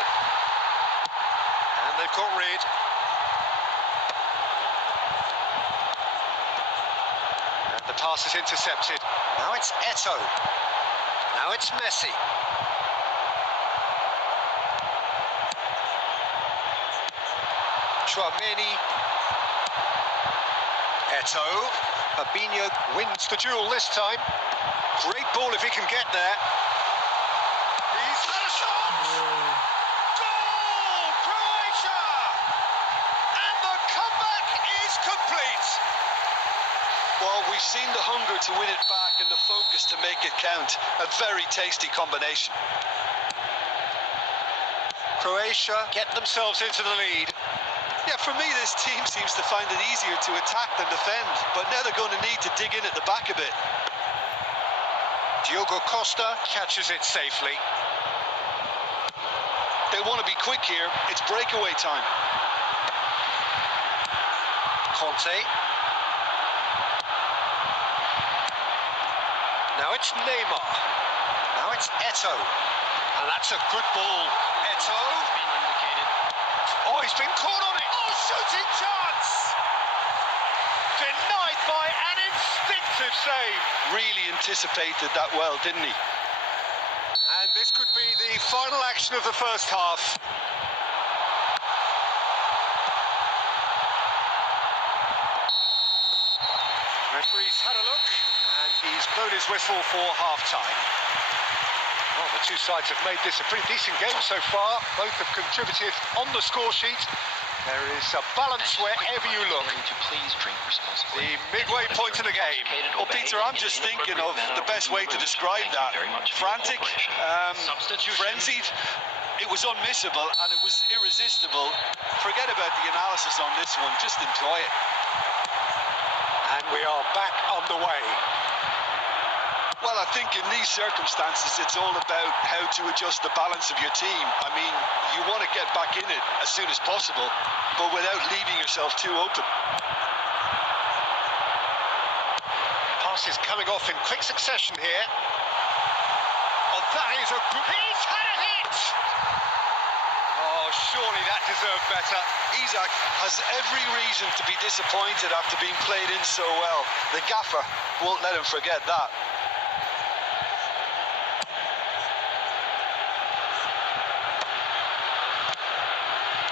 And they've got rid. And the pass is intercepted. Now it's Eto'o. Now it's Messi. Chouameni. Eto'o. Fabinho wins the duel this time. Great ball if he can get there. He's had a shot! Goal! Croatia! And the comeback is complete. Well, we've seen the hunger to win it back and the focus to make it count. A very tasty combination. Croatia get themselves into the lead. Yeah, for me, this team seems to find it easier to attack than defend, but now they're going to need to dig in at the back a bit. Diogo Costa catches it safely. They want to be quick here. It's breakaway time. Conte. Now it's Neymar. Now it's Eto'o. And that's a good ball. Eto'o. Oh, he's been caught on it. Oh, shooting chance! Denied by an instinctive save. Really anticipated that well, didn't he? And this could be the final action of the first half. Referee's had a look, and he's blown his whistle for half-time. Well, the two sides have made this a pretty decent game so far. Both have contributed on the score sheet. There is a balance wherever you look. The midway point of the game. Well, Peter, I'm just thinking of the best way to describe that. Frantic, frenzied. It was unmissable and it was irresistible. Forget about the analysis on this one. Just enjoy it. And we are back on the way. Well, I think in these circumstances, it's all about how to adjust the balance of your team. I mean, you want to get back in it as soon as possible, but without leaving yourself too open. Pass is coming off in quick succession here. Oh, that is a good... He's had a hit! Oh, surely that deserved better. Isak has every reason to be disappointed after being played in so well. The gaffer won't let him forget that.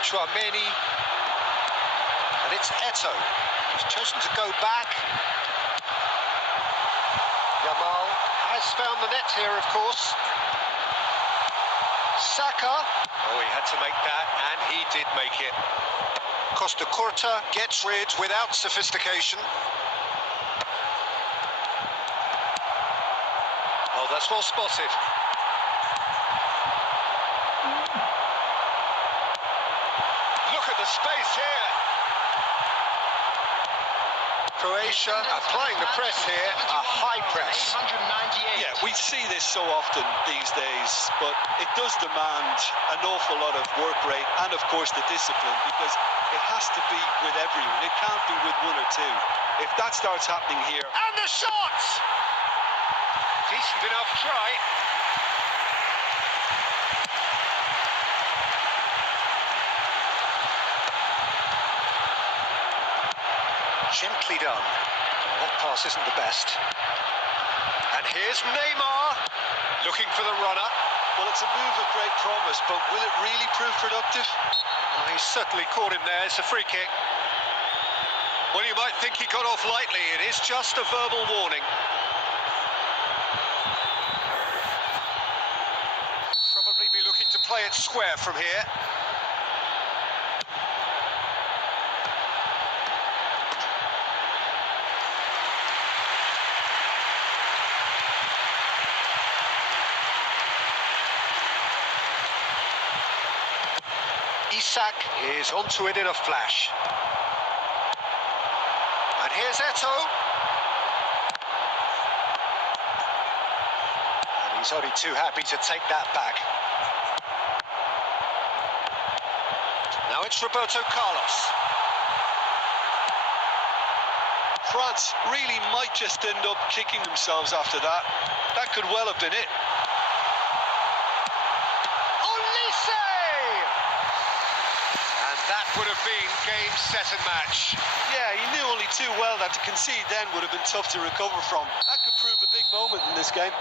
Chouameni, and it's Eto'o, who's chosen to go back. Yamal has found the net here, of course. Saka, oh, he had to make that, and he did make it. Costa Curta gets rid without sophistication. Oh, that's well spotted. Look at the space here. Croatia applying the press here, a high press. 198. Yeah, we see this so often these days, but it does demand an awful lot of work rate and, of course, the discipline, because it has to be with everyone. It can't be with one or two. If that starts happening here... And the shot! Decent enough try. Gently done. Well, that pass isn't the best. And here's Neymar, looking for the runner. Well, it's a move of great promise, but will it really prove productive? Well, he's certainly caught him there. It's a free kick. Well, you might think he got off lightly. It is just a verbal warning. Probably be looking to play it square from here. Isak is onto it in a flash. And here's Eto. And he's only too happy to take that back. Now it's Roberto Carlos. France really might just end up kicking themselves after that. That could well have been it. That would have been game, set and match. Yeah, he knew only too well that to concede then would have been tough to recover from. That could prove a big moment in this game.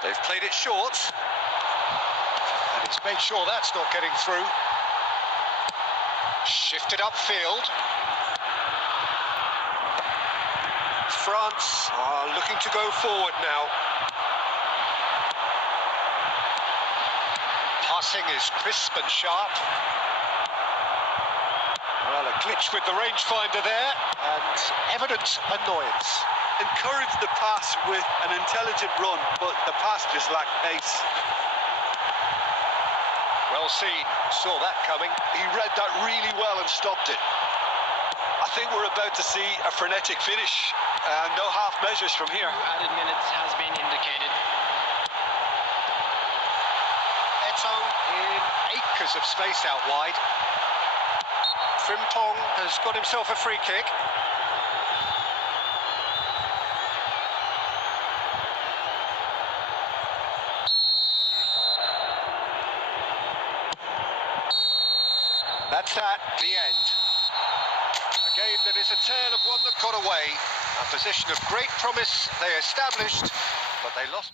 They've played it short. And he's made sure that's not getting through. Shifted upfield. France are looking to go forward now. Passing is crisp and sharp. Well, a glitch with the rangefinder there, and evident annoyance. Encouraged the pass with an intelligent run, but the pass just lacked pace. Well seen, saw that coming. He read that really well and stopped it. I think we're about to see a frenetic finish. No half measures from here. Added minutes has been indicated. In acres of space out wide. Frimpong has got himself a free kick. That's that, the end. A game that is a tale of one that got away. A position of great promise they established, but they lost.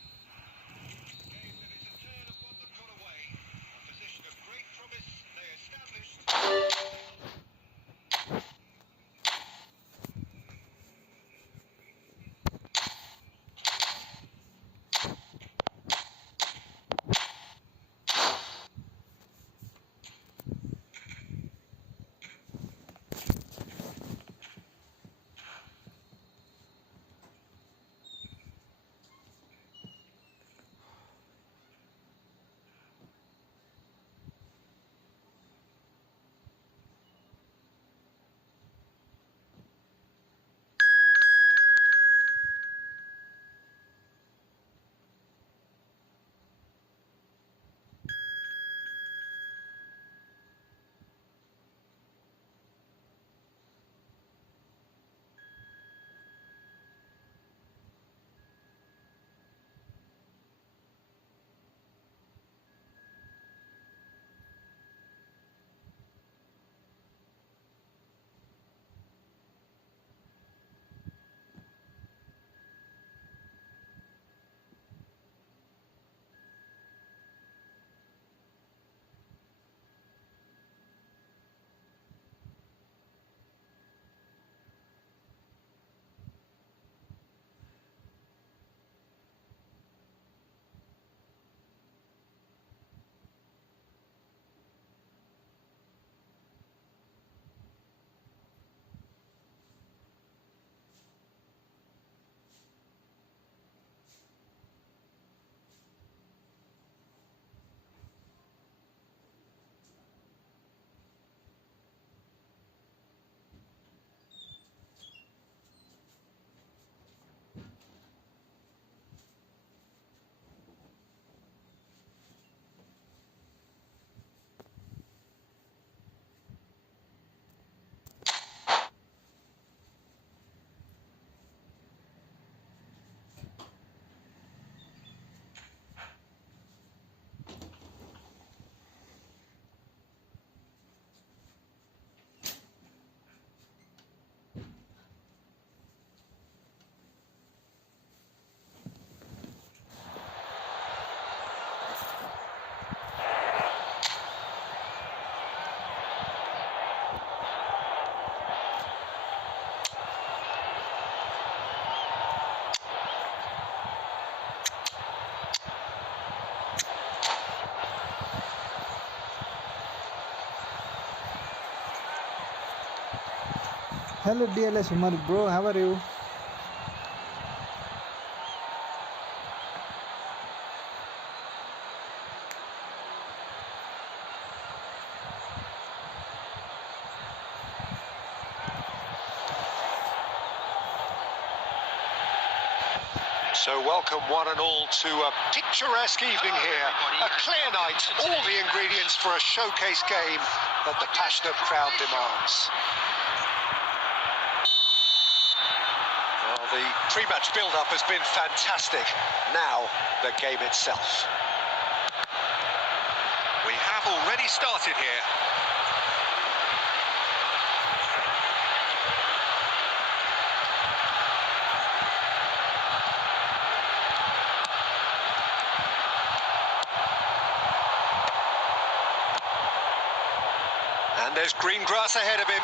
Hello DLS Umar bro, how are you? So welcome one and all to a picturesque evening here. A clear night, all the ingredients for a showcase game that the passionate crowd demands. Well, the pre-match build-up has been fantastic. Now, the game itself. We have already started here. And there's green grass ahead of him.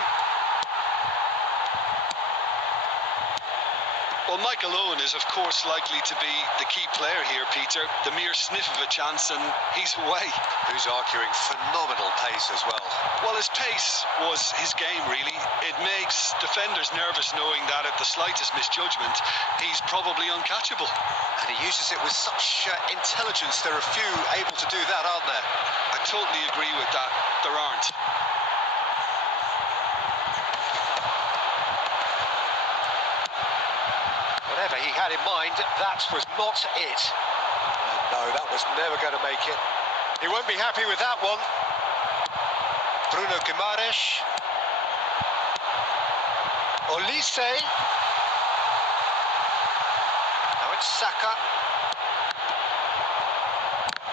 Well, Michael Owen is, of course, likely to be the key player here, Peter. The mere sniff of a chance and he's away. Who's arguing phenomenal pace as well. Well, his pace was his game, really. It makes defenders nervous knowing that at the slightest misjudgment, he's probably uncatchable. And he uses it with such intelligence. There are few able to do that, aren't there? I totally agree with that. There aren't. Whatever he had in mind, that was not it. No, that was never going to make it. He won't be happy with that one. Bruno Guimaraes. Olise. Now it's Saka.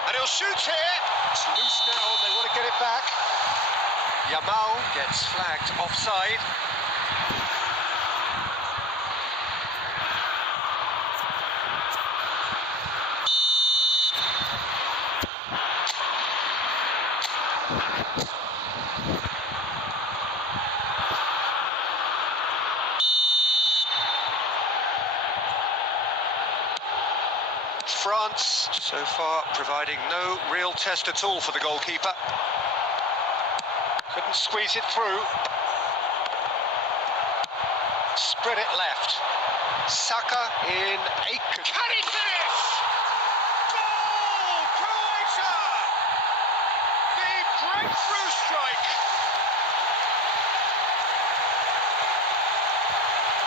And he'll shoot here. It's loose now and they want to get it back. Yamal gets flagged offside. France, so far, providing no real test at all for the goalkeeper. Couldn't squeeze it through. Spread it left. Saka in a... Can he finish? Goal! Croatia! The breakthrough strike!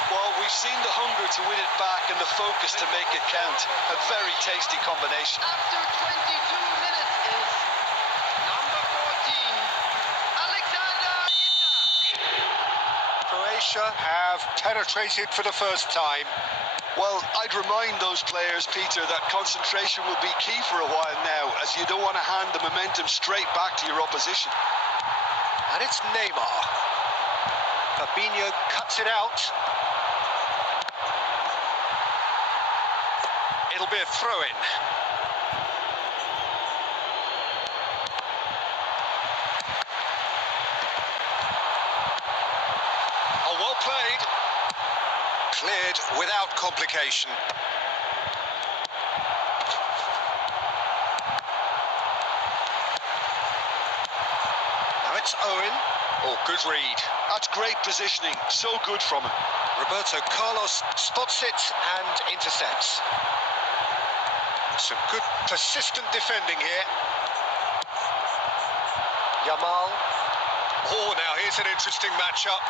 Well, we've seen the hunger to win it back and the focus to make it count. A very tasty combination. After 22 minutes is number 14, Alexander Isak. Croatia have penetrated for the first time. Well, I'd remind those players, Peter, that concentration will be key for a while now, as you don't want to hand the momentum straight back to your opposition. And it's Neymar. Fabinho cuts it out. It'll be a throw-in. Oh, well played. Cleared without complication. Now it's Owen. Oh, good read. That's great positioning. So good from him. Roberto Carlos spots it and intercepts. Some good persistent defending here. Yamal. Oh, now here's an interesting matchup.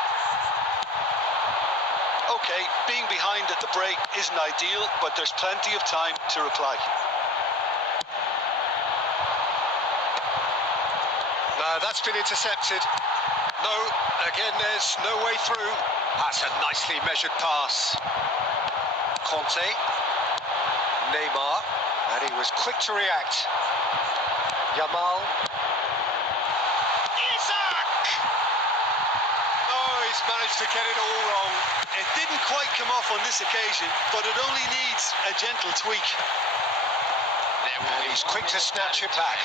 Okay, being behind at the break isn't ideal, but there's plenty of time to reply. No, that's been intercepted. No, again, there's no way through. That's a nicely measured pass. Conte. Neymar. And he was quick to react. Yamal. Isak! Oh, he's managed to get it all wrong. It didn't quite come off on this occasion, but it only needs a gentle tweak. And he's quick to snatch it back.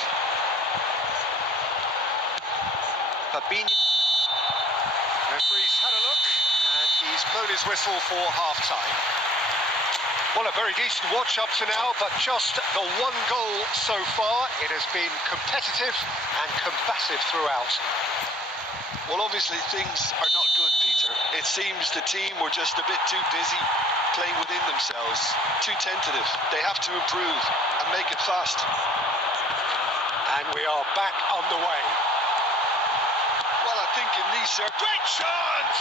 Fabinho. Referee's had a look, and he's blown his whistle for half-time. Well, a very decent watch up to now, but just the one goal so far. It has been competitive and combative throughout. Well, obviously things are not good, Peter. It seems the team were just a bit too busy playing within themselves, too tentative. They have to improve and make it fast. And we are back on the way. Well, I think in these Great chance!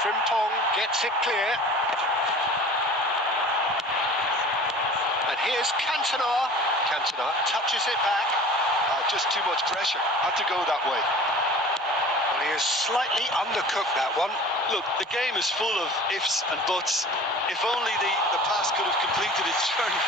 Frimpong gets it clear. And here's Cantona. Cantona touches it back. just too much pressure. Had to go that way. Well, he has slightly undercooked that one. Look, the game is full of ifs and buts. If only the pass could have completed its journey.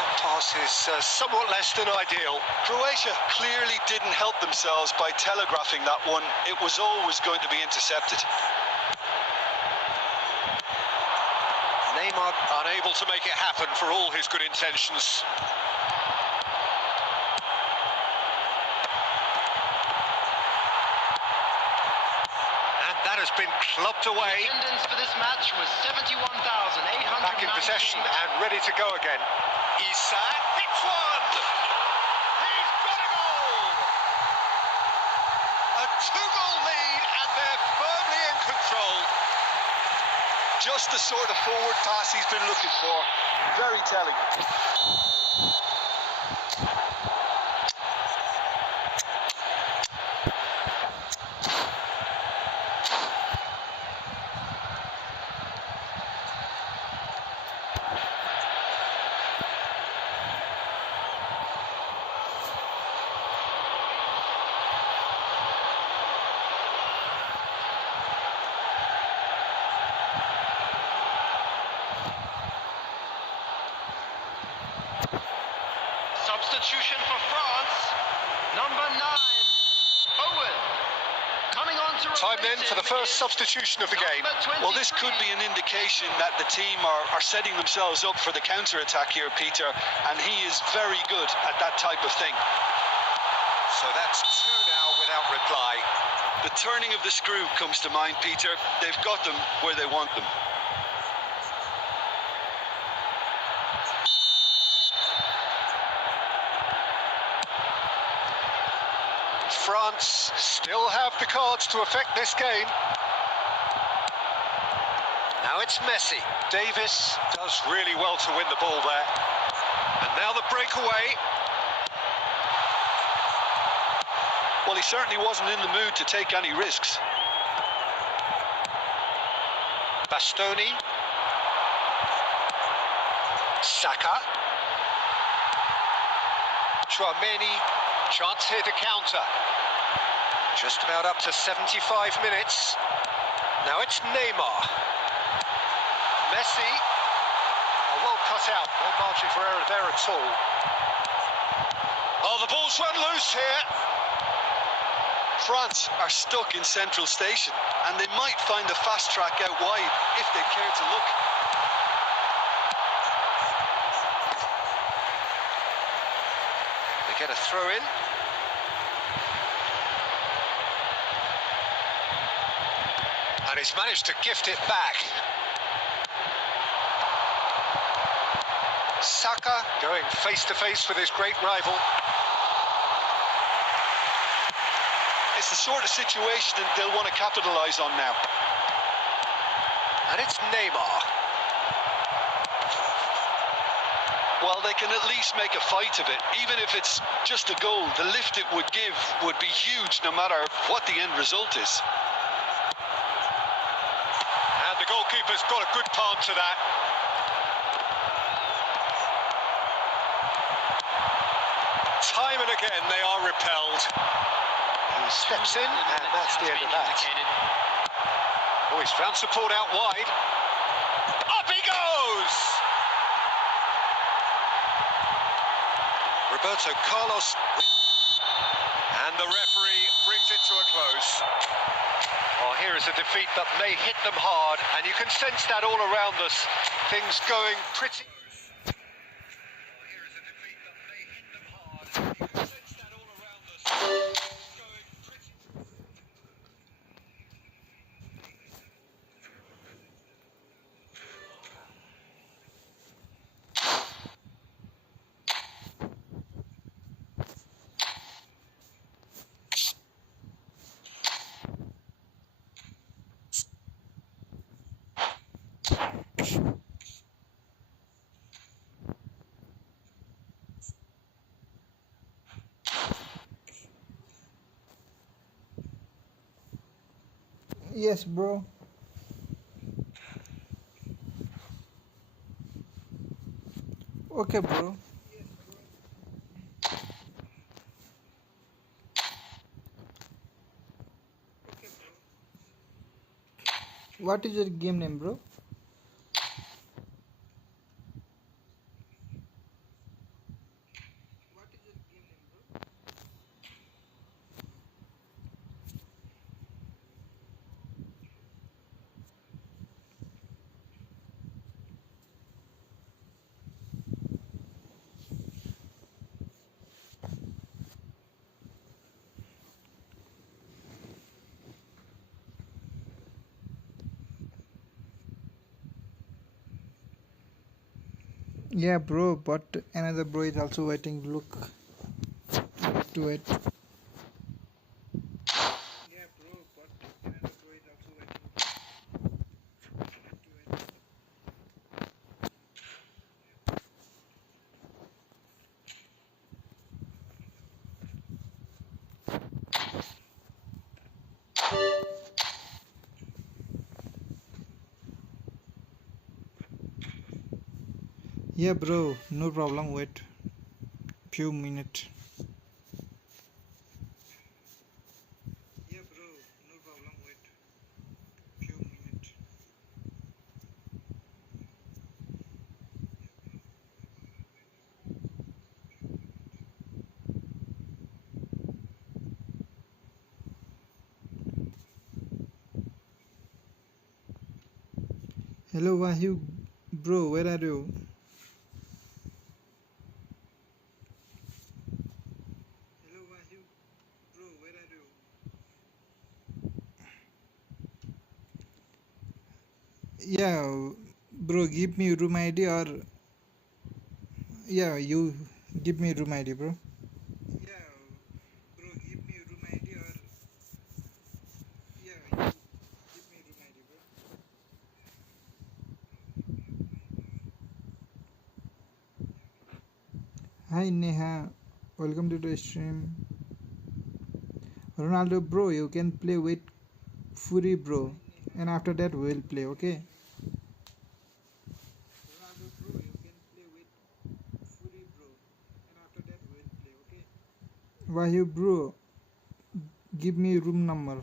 That pass is somewhat less than ideal. Croatia clearly didn't help themselves by telegraphing that one. It was always going to be intercepted. Neymar unable to make it happen for all his good intentions. And that has been clubbed away. The attendance for this match was 71,800. Back in possession and ready to go again. Isak hits one! He's got a goal! A two-goal lead and they're firmly in control. Just the sort of forward pass he's been looking for. Very telling. Substitution for France, number 9, Owen. Coming on to Time then replace for the him first is substitution of the game. number Well, this 23. could be an indication that the team are setting themselves up for the counter-attack here, Peter, and he is very good at that type of thing. So that's two now without reply. The turning of the screw comes to mind, Peter. They've got them where they want them. France still have the cards to affect this game. Now it's Messi. Davis does really well to win the ball there. And now the breakaway. Well, he certainly wasn't in the mood to take any risks. Bastoni. Saka. Chouameni. Chance here to counter. Just about up to 75 minutes. Now it's Neymar. Messi. Oh, well cut out. No margin for error there at all. Oh, the ball's run loose here. France are stuck in central station, and they might find a fast track out wide if they care to look. They get a throw in. And he's managed to gift it back. Saka going face to face with his great rival. It's the sort of situation that they'll want to capitalise on now. And it's Neymar. Well, they can at least make a fight of it. Even if it's just a goal, the lift it would give would be huge no matter what the end result is. And the goalkeeper's got a good palm to that. Time and again they are repelled. He steps in and that's the end of that. Oh, he's found support out wide. Up he goes! Roberto Carlos. And the referee brings it to a close. Oh, here is a defeat that may hit them hard, and you can sense that all around us. Things going pretty... Yes, bro. Okay, bro. What is your game name, bro? Yeah, bro, but another bro is also waiting. Look to it. Yeah, bro, no problem. Wait few minutes. Hello, Wahyu, bro. Where are you? Yeah, bro. Give me room ID or yeah, you give me room ID, bro. Hi Neha, welcome to the stream. Ronaldo, bro, you can play with Fury, bro, and after that we'll play. Okay? Wahyu, bro, give me room number.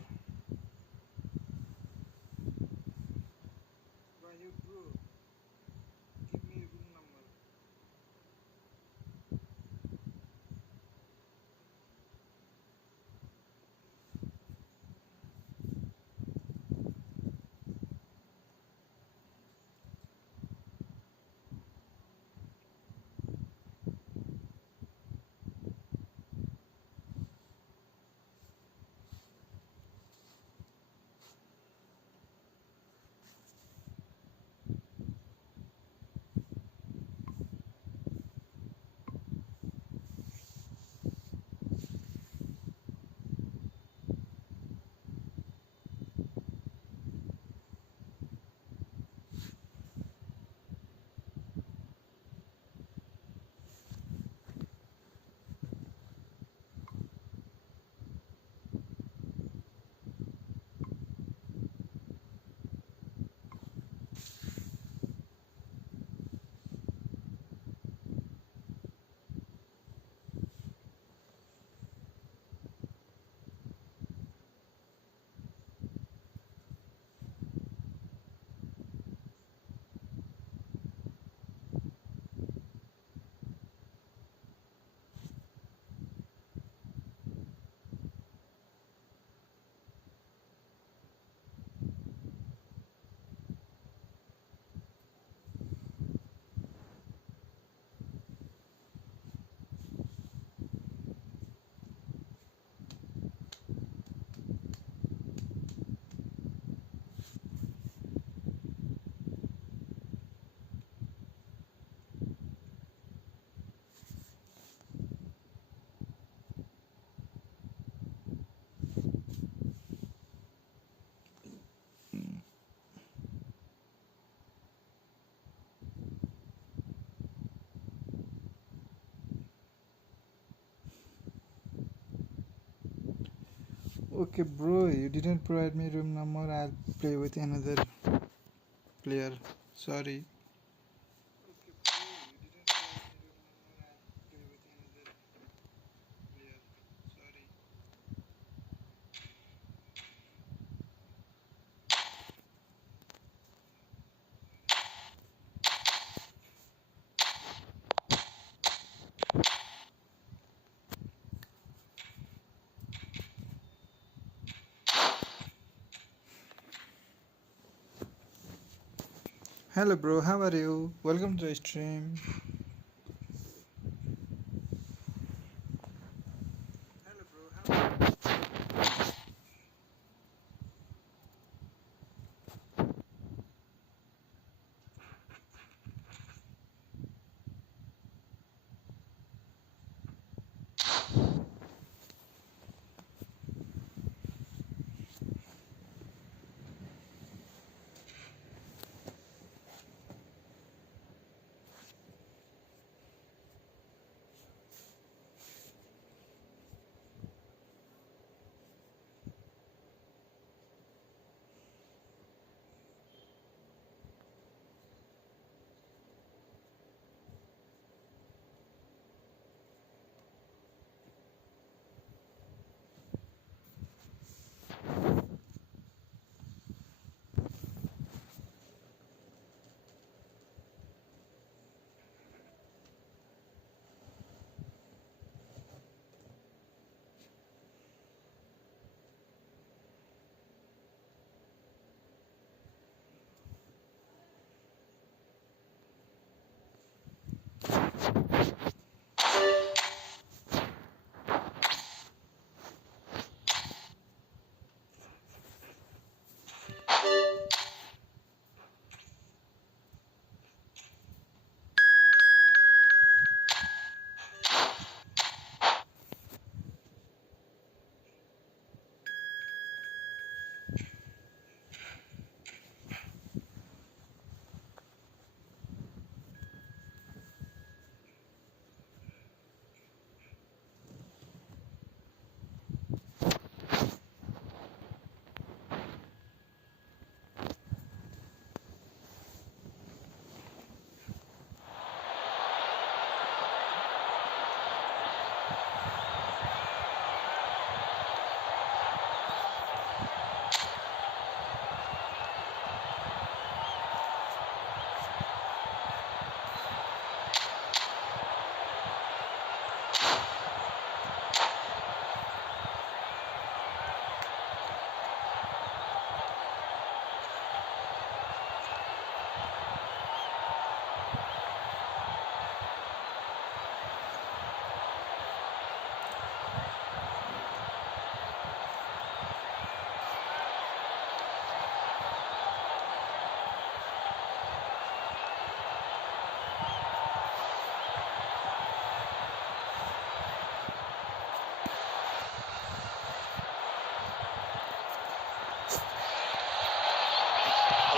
Okay, bro, you didn't provide me room number. I'll play with another player. Sorry. Hello, bro. How are you? Welcome to the stream.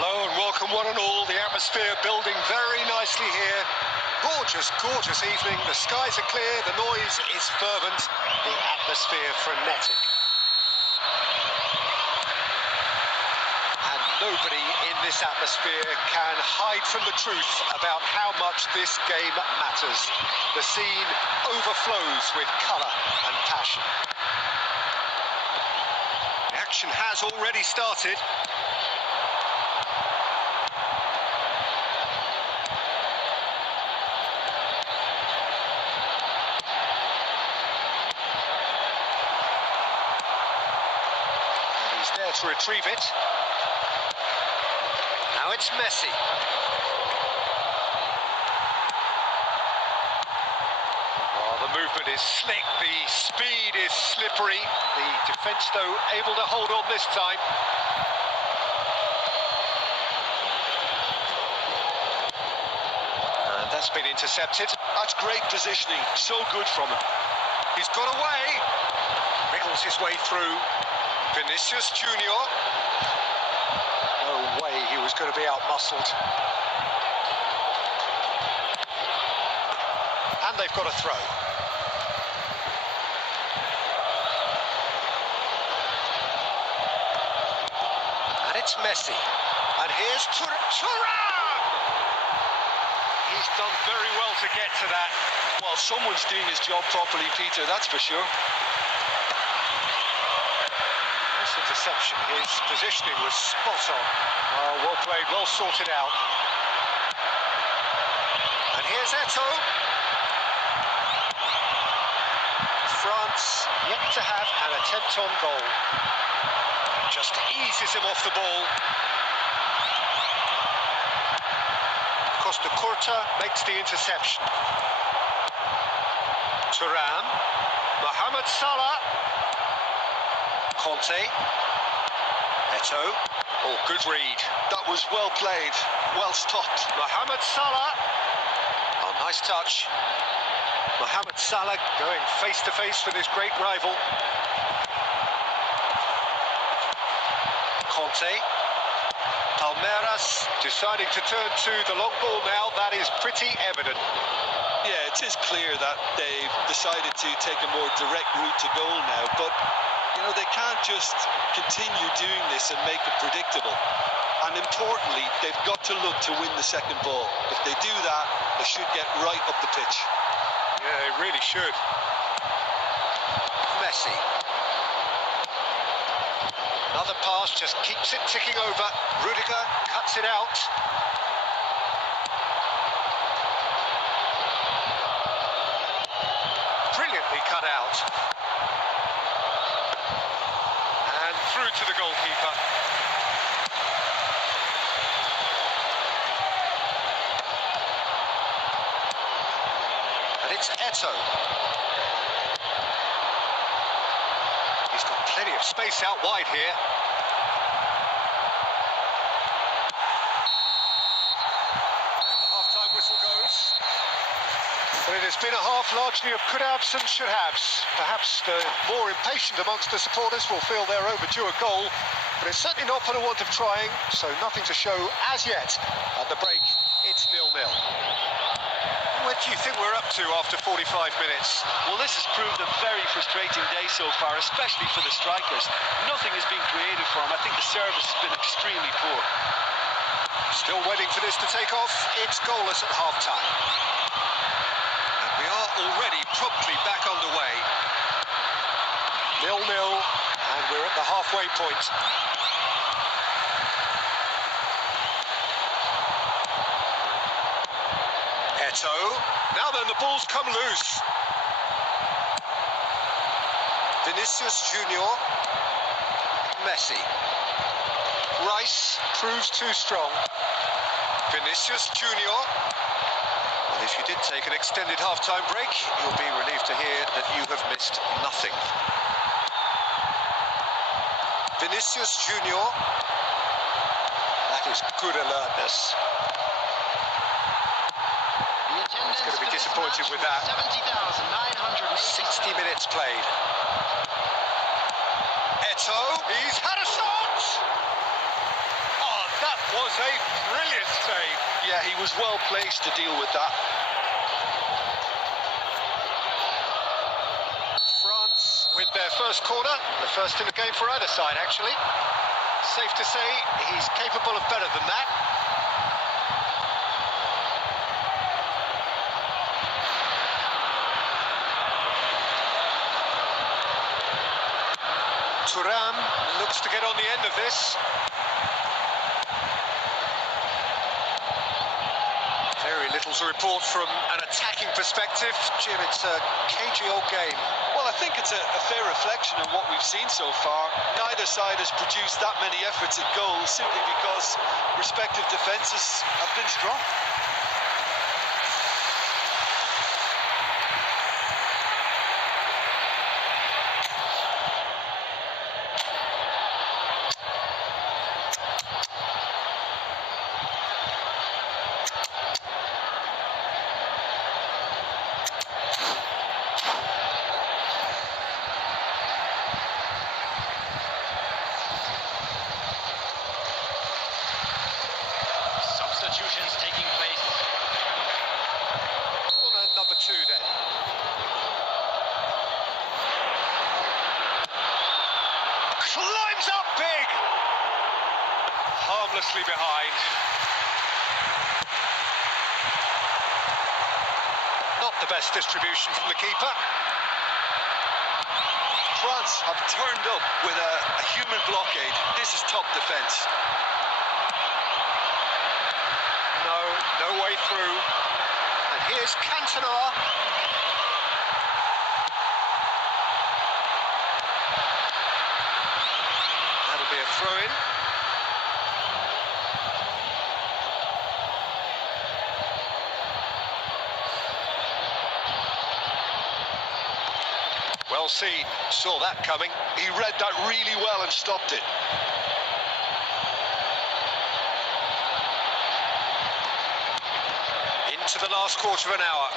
Hello and welcome one and all. The atmosphere building very nicely here. Gorgeous, gorgeous evening. The skies are clear, the noise is fervent, the atmosphere frenetic. And nobody in this atmosphere can hide from the truth about how much this game matters. The scene overflows with colour and passion. The action has already started. There to retrieve it. Now it's Messi. Oh, the movement is slick, the speed is slippery. The defence, though, able to hold on this time. And that's been intercepted. That's great positioning, so good from him. He's got away. Wriggles his way through. Vinicius Junior. No way he was going to be out-muscled. And they've got a throw. it's Messi. And here's Thuram! He's done very well to get to that. Well, someone's doing his job properly, Peter, that's for sure. Nice interception. His positioning was spot on. Oh, well played, well sorted out. And here's Eto'o. France yet to have an attempt on goal. Just eases him off the ball. Costa Curta makes the interception. Thuram, Mohamed Salah, Conte, Eto'o. Oh, good read. That was well played, well stopped. Mohamed Salah. Oh, nice touch. Mohamed Salah going face to face with his great rival. Conte. Palmeiras deciding to turn to the long ball now. That is pretty evident. Yeah, it is clear that they've decided to take a more direct route to goal now, but you know, they can't just continue doing this and make it predictable. And importantly, they've got to look to win the second ball. If they do that, they should get right up the pitch. Yeah, they really should. Messi. Another pass, just keeps it ticking over. Rudiger cuts it out. Brilliantly cut out. And through to the goalkeeper. And it's Eto'o. He's got plenty of space out wide here. And the half-time whistle goes. Well, it has been a half largely of could-haves and should-haves. Perhaps the more impatient amongst the supporters will feel they're overdue a goal, but it's certainly not for the want of trying, so nothing to show as yet. At the break, it's 0-0. What do you think we're up to after 45 minutes? Well, this has proved a very frustrating day so far, especially for the strikers. Nothing has been created for them. I think the service has been extremely poor. Still waiting for this to take off. It's goalless at half-time. And we are already promptly back underway. 0-0, and we're at the halfway point. Eto'o. Now then, the ball's come loose. Vinicius Junior. Messi. Rice proves too strong. Vinicius Junior. Well, if you did take an extended half-time break, you'll be relieved to hear that you have missed nothing. Vinicius Junior. That is good alertness. He's going to be disappointed with that. 60 minutes played. Eto'o, he's had a shot! Oh, that was a brilliant save. Yeah, he was well placed to deal with that. France with their first corner, the first in the game for either side, actually. Safe to say he's capable of better than that. Thuram looks to get on the end of this. Very little to report from an attacking perspective. Jim, it's a cagey old game. Well, I think it's a fair reflection of what we've seen so far. Neither side has produced that many efforts at goal simply because respective defences have been strong. Substitutions taking place. Corner number 2 then. Climbs up big. harmlessly behind. Not the best distribution from the keeper. France have turned up with a human blockade. This is top defence. No way through. And here's Cantona. That'll be a throw-in. Well seen, saw that coming. He read that really well and stopped it. Into the last quarter of an hour.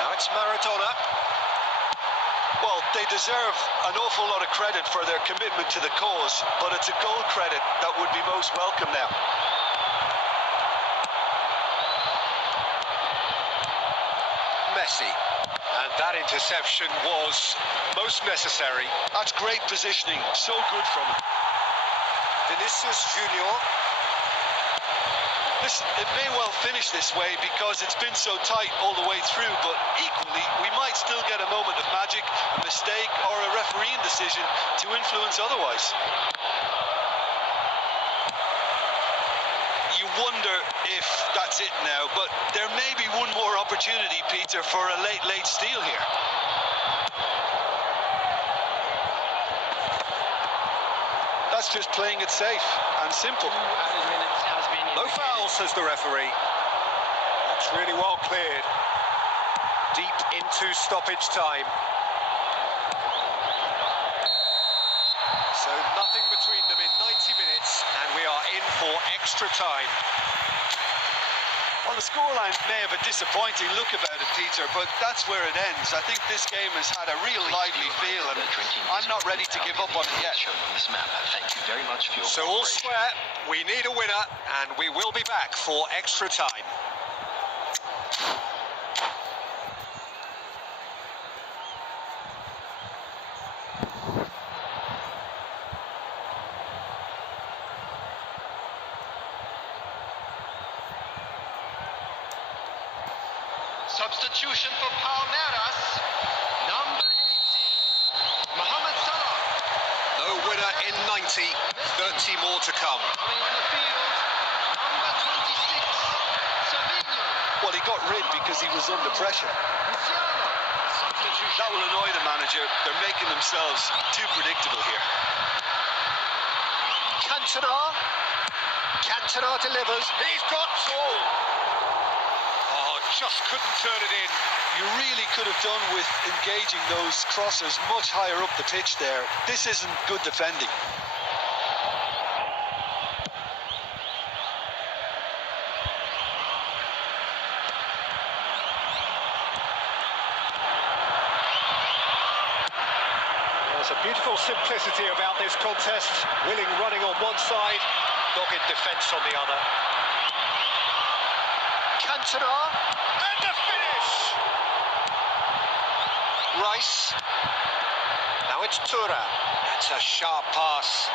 Now it's Maradona. Well, they deserve an awful lot of credit for their commitment to the cause, but it's a goal credit that would be most welcome now. Messi. And that interception was most necessary. That's great positioning, so good from him. Vinicius Junior. Listen, it may well finish this way because it's been so tight all the way through, but equally, we might still get a moment of magic, a mistake, or a refereeing decision to influence otherwise. You wonder if that's it now, but there may be one more opportunity, Peter, for a late steal here. That's just playing it safe and simple. No foul, says the referee. That's really well cleared. Deep into stoppage time. So nothing between them in 90 minutes, and we are in for extra time. Well, the scoreline may have a disappointing look about it, Peter, but that's where it ends. I think this game has had a real lively feel, and I'm not ready to give up on it yet. So all square, we need a winner, and we will be back for extra time. Substitution for Palmeiras, number 18, Mohamed Salah. No winner in 90, 30 more to come. Coming on the field, number 26, Savinho. Well, he got rid because he was under pressure. Luciano. Substitution. That will annoy the manager. They're making themselves too predictable here. Cantona delivers. He's got goal. Oh, just couldn't turn it in. You really could have done with engaging those crosses much higher up the pitch there. This isn't good defending. There's a beautiful simplicity about this contest. Willing running on one side, dogged defence on the other. Cantona, and the finish! Rice. Now it's Tura. That's a sharp pass.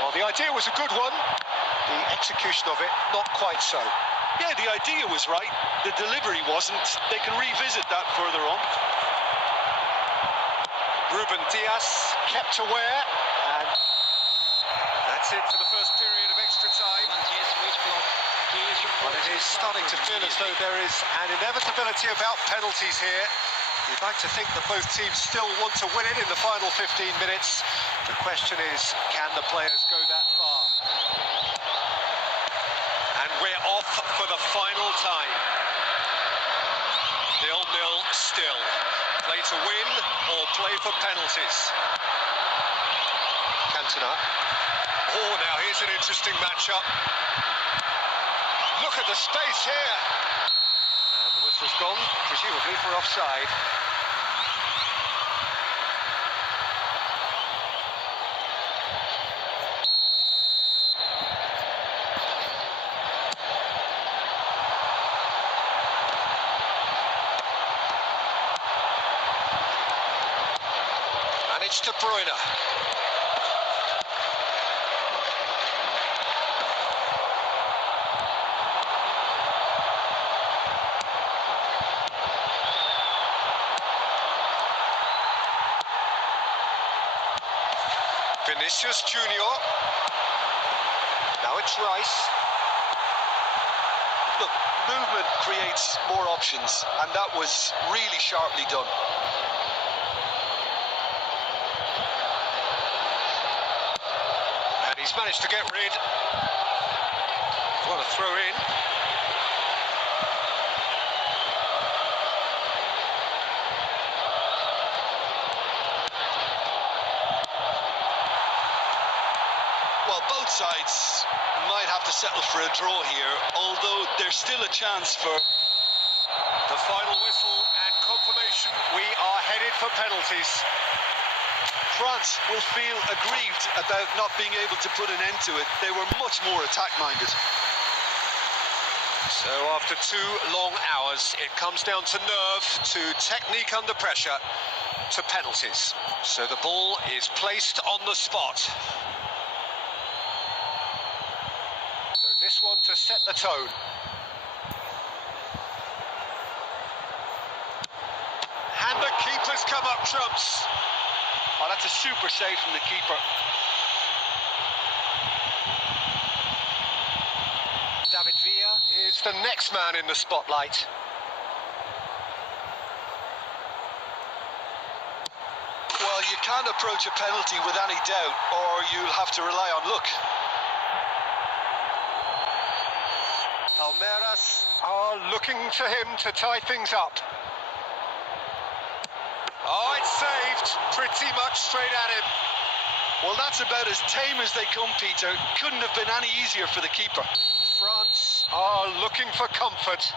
Well, the idea was a good one. The execution of it, not quite so. Yeah, the idea was right. The delivery wasn't. They can revisit that further on. Ruben Diaz kept aware, and that's it for the first period of extra time. Well, it is starting to feel as though there is an inevitability about penalties here. You'd like to think that both teams still want to win it in the final 15 minutes. The question is, can the players go that far? And we're off for the final time. 0-0 still. Play to win or play for penalties. Cantona. Oh, now here's an interesting matchup. Look at the space here. And the whistle's gone, presumably for offside. And it's De Bruyne. Vinicius Junior. Now it's Rice. Look, movement creates more options, and that was really sharply done. And he's managed to get rid. What a throw in. Well, both sides might have to settle for a draw here, although there's still a chance for... The final whistle and confirmation, we are headed for penalties. France will feel aggrieved about not being able to put an end to it. They were much more attack-minded. So after 2 long hours, it comes down to nerve, to technique under pressure, to penalties. So the ball is placed on the spot. So this one to set the tone. And the keeper's come up trumps. Oh, that's a super save from the keeper. David Villa is the next man in the spotlight. Well, you can't approach a penalty with any doubt, or you'll have to rely on luck. Palmeiras are looking to him to tie things up. Oh, it's saved. Pretty much straight at him. Well, that's about as tame as they come, Peter. Couldn't have been any easier for the keeper. France are looking for comfort.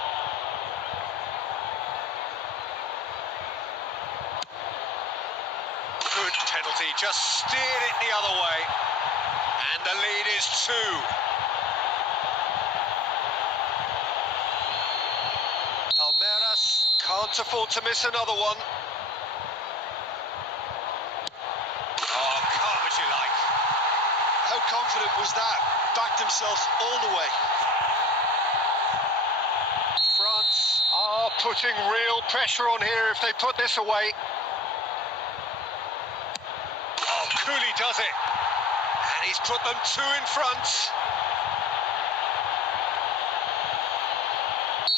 Good penalty, just steered it the other way. And the lead is 2. Palmeiras can't afford to miss another one. Oh, calm as you like. How confident was that? Backed himself all the way. France are putting real pressure on here if they put this away. Oh, Cooley does it. And he's put them 2 in front.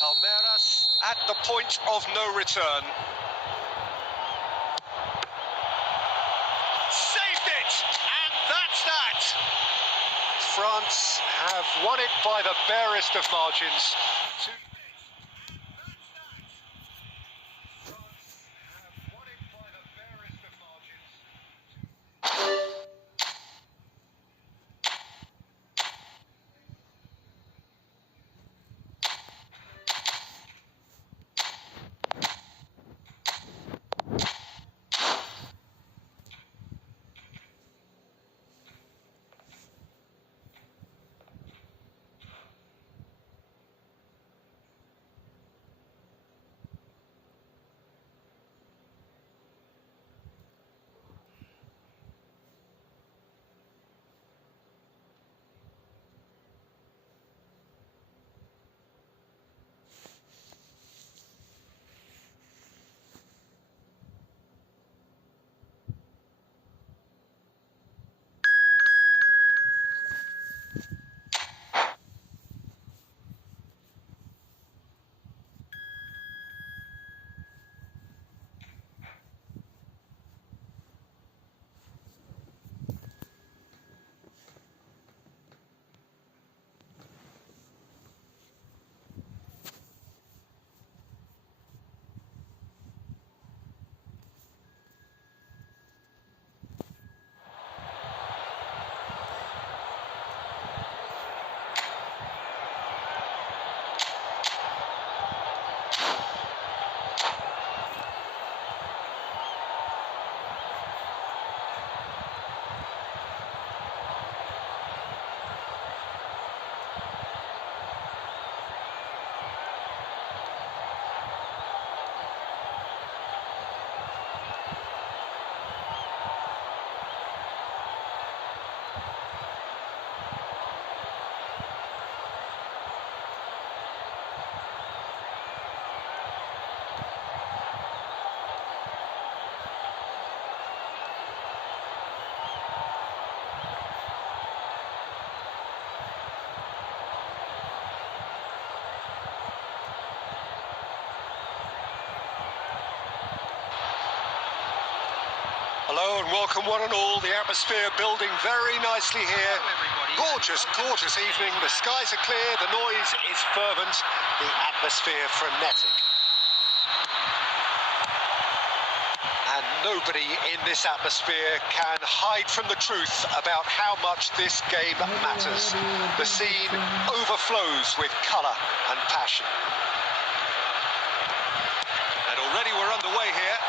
Palmeiras at the point of no return. Saved it! And that's that! France have won it by the barest of margins. Hello and welcome one and all. The atmosphere building very nicely here. Gorgeous, gorgeous evening. The skies are clear, the noise is fervent, the atmosphere frenetic. And nobody in this atmosphere can hide from the truth about how much this game matters. The scene overflows with colour and passion. And already we're underway here.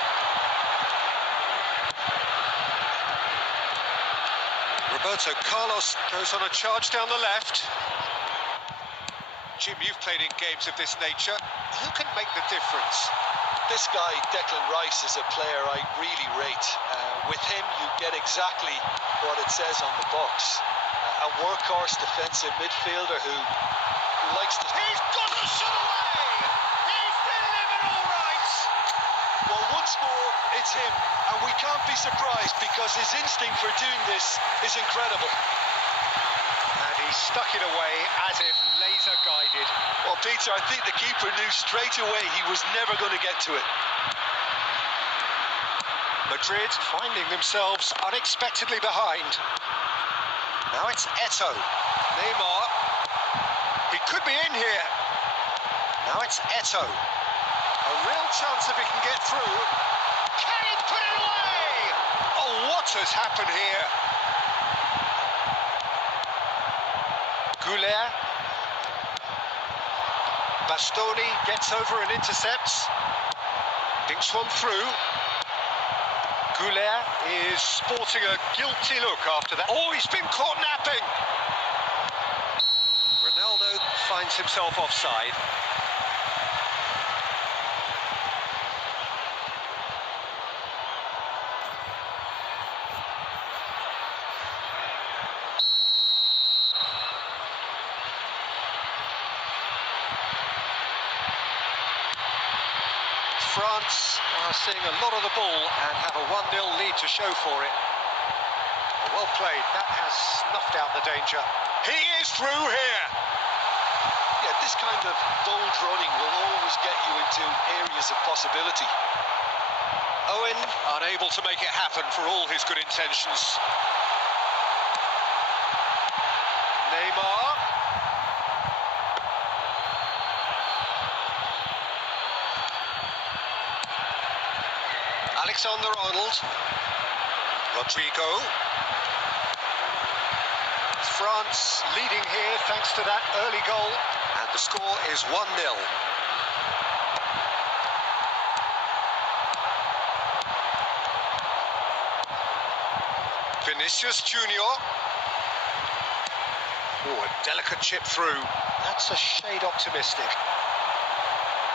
Roberto Carlos goes on a charge down the left. Jim, you've played in games of this nature. Who can make the difference? This guy, Declan Rice, is a player I really rate. With him, you get exactly what it says on the box. A workhorse defensive midfielder who likes to... He's got the shot away! He's delivered all right! Well, once more, it's him. And we can't be surprised because his instinct for doing this is incredible. And he stuck it away as if laser guided. Well, Peter, I think the keeper knew straight away he was never going to get to it. Madrid finding themselves unexpectedly behind. Now it's Eto'o. Neymar. He could be in here. Now it's Eto'o. A real chance if he can get through. Can he put it away? Oh, what has happened here? Goulet. Bastoni gets over and intercepts. Dinks one through. Goulet is sporting a guilty look after that. Oh, he's been caught napping. Ronaldo finds himself offside. France are seeing a lot of the ball and have a 1-0 lead to show for it. Well played, that has snuffed out the danger. He is through here! Yeah, this kind of bold running will always get you into areas of possibility. Owen unable to make it happen for all his good intentions. Neymar. Alexander-Arnold. Rodrigo. France leading here thanks to that early goal, and the score is 1-0. Vinicius Junior. Oh, a delicate chip through. That's a shade optimistic.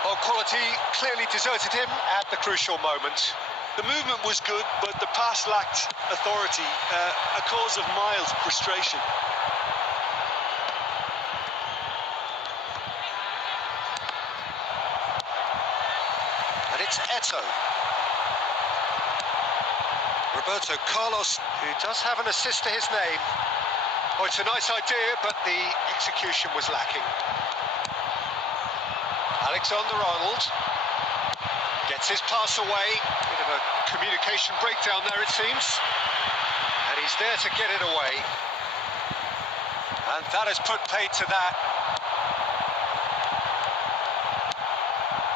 Oh, quality clearly deserted him at the crucial moment. The movement was good, but the pass lacked authority, a cause of mild frustration. And it's Eto'o. Roberto Carlos, who does have an assist to his name. Oh, it's a nice idea, but the execution was lacking. Alexander-Arnold gets his pass away. Bit of a communication breakdown there, it seems. And he's there to get it away. And that has put paid to that.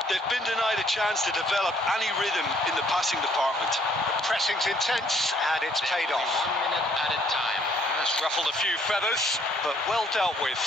They've been denied a chance to develop any rhythm in the passing department. The pressing's intense, and it's paid off. 1 minute at a time. That's ruffled a few feathers, but well dealt with.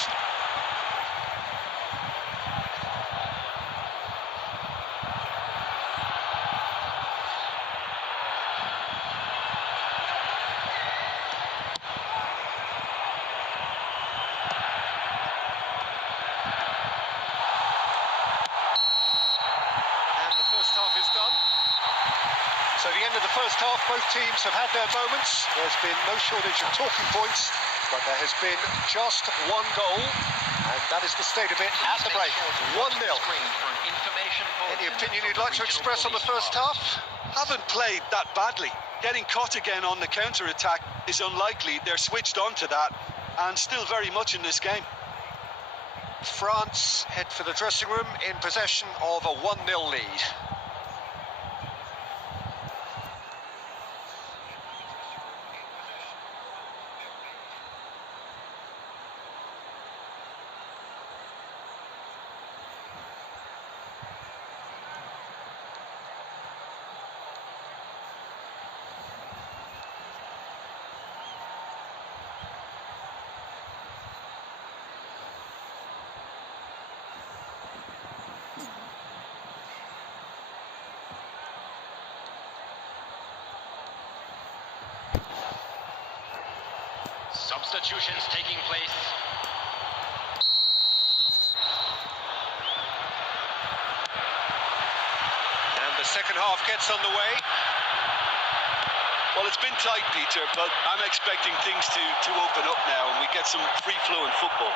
So the end of the first half, both teams have had their moments. There's been no shortage of talking points, but there has been just one goal, and that is the state of it at the break. 1-0. Any opinion you'd like to express on the first half? Haven't played that badly. Getting caught again on the counter-attack is unlikely. They're switched on to that, and still very much in this game. France head for the dressing room in possession of a 1-0 lead. Substitutions taking place. And the second half gets underway. Well, it's been tight, Peter, but I'm expecting things to open up now and we get some free-flowing football.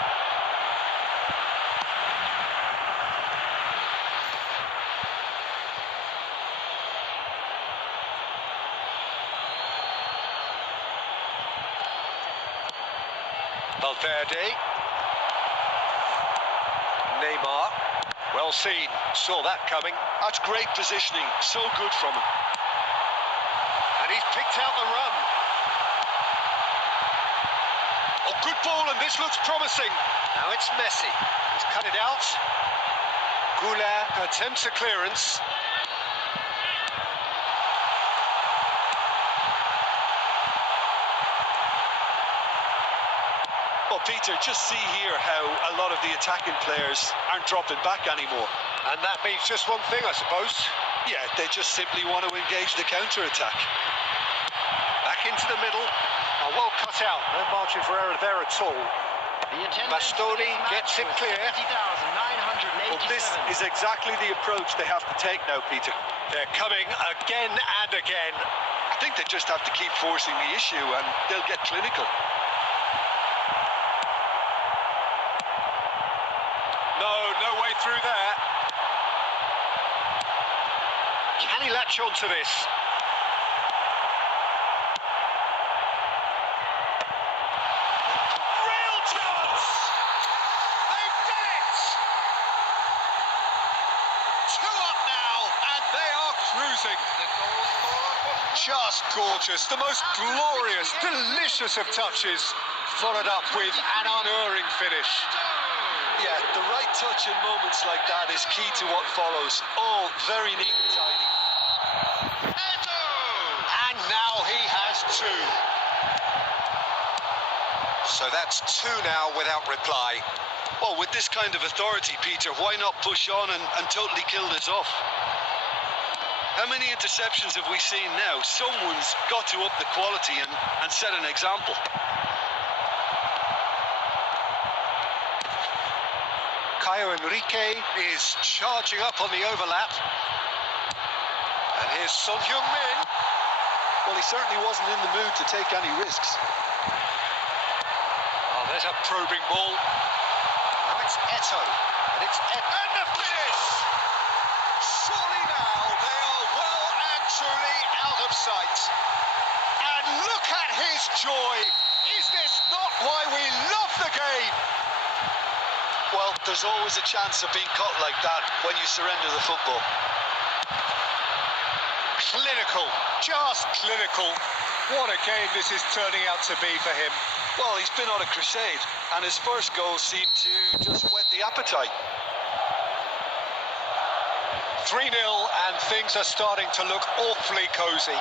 Valverde. Neymar. Well seen. Saw that coming. That's great positioning. So good from him. And he's picked out the run. Oh, good ball, and this looks promising. Now it's Messi. He's cut it out. Goulart attempts a clearance. Well, Peter, just see here how a lot of the attacking players aren't dropping back anymore. And that means just one thing, I suppose. Yeah, they just simply want to engage the counter-attack. Back into the middle. Oh, well cut out. No margin for error there at all. Bastoni gets it clear. Well, this is exactly the approach they have to take now, Peter. They're coming again and again. I think they just have to keep forcing the issue and they'll get clinical. No way through there. Can he latch on to this? Real chance! They've done it! 2 up now, and they are cruising. Just gorgeous. The most glorious, delicious of touches, followed up with an unerring finish. Yeah, the right touch in moments like that is key to what follows. All very neat and tidy. And now he has 2. So that's 2 now without reply. Well, with this kind of authority, Peter, why not push on and totally kill this off? How many interceptions have we seen now? Someone's got to up the quality and set an example. Caio Henrique is charging up on the overlap. And here's Son Heung-min. Well, he certainly wasn't in the mood to take any risks. Oh, there's a probing ball. Now it's Eto. And it's and the finish! Surely now they are well and truly out of sight. And look at his joy. Is this not why we love the game? Well, there's always a chance of being caught like that when you surrender the football. Clinical, just clinical. What a game this is turning out to be for him. Well, he's been on a crusade, and his first goal seemed to just whet the appetite. 3-0, and things are starting to look awfully cosy.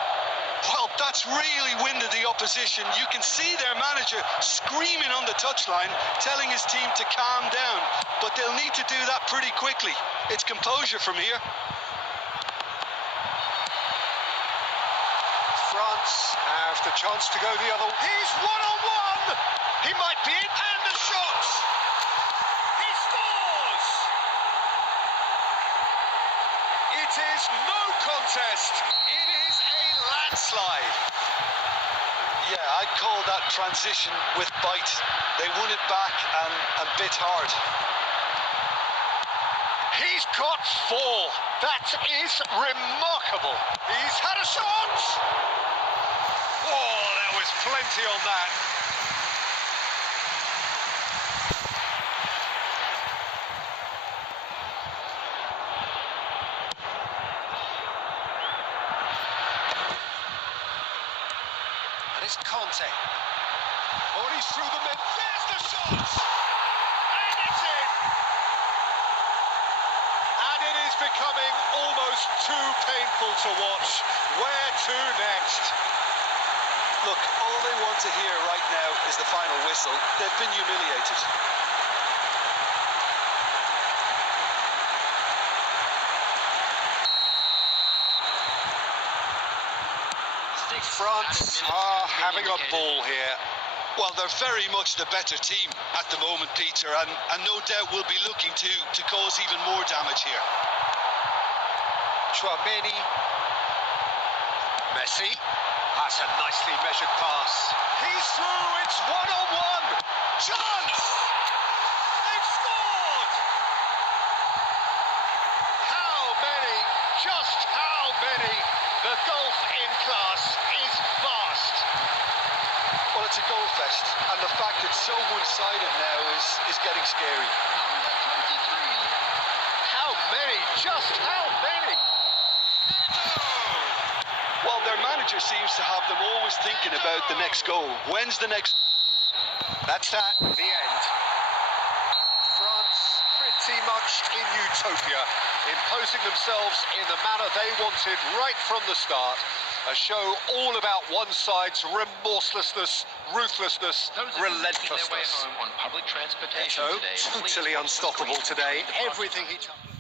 Well, that's really winded the opposition. You can see their manager screaming on the touchline, telling his team to calm down. But they'll need to do that pretty quickly. It's composure from here. France have the chance to go the other way. He's one-on-one! He might be in, and the shot! He scores! It is no contest. It is a landslide. Yeah, I'd call that transition with bite. They won it back and bit hard. He's got 4. That is remarkable. He's had a shot. Oh, there was plenty on that. And it's Conte. Oh, and he's through the mid. There's the shot. And it's in. And it is becoming almost too painful to watch. Where to next? Look, all they want to hear right now is the final whistle. They've been humiliated. France are having a ball here. Well, they're very much the better team at the moment, Peter, and no doubt will be looking to cause even more damage here. Chouameni. Messi. That's a nicely measured pass. He's through, it's one-on-one. Chance! They've scored! How many? Just how many? The gulf in class is vast. Well, it's a goal fest, and the fact it's so one-sided now is getting scary. Number 23. How many? Just how many? Well, their manager seems to have them always thinking about the next goal. When's the next... That's that, the end. France pretty much in utopia, imposing themselves in the manner they wanted right from the start. A show all about one side's remorselessness, ruthlessness, Those of you making their way relentlessness. home on public transportation Eto, today, please totally watch the unstoppable screen today. to the Everything he touched.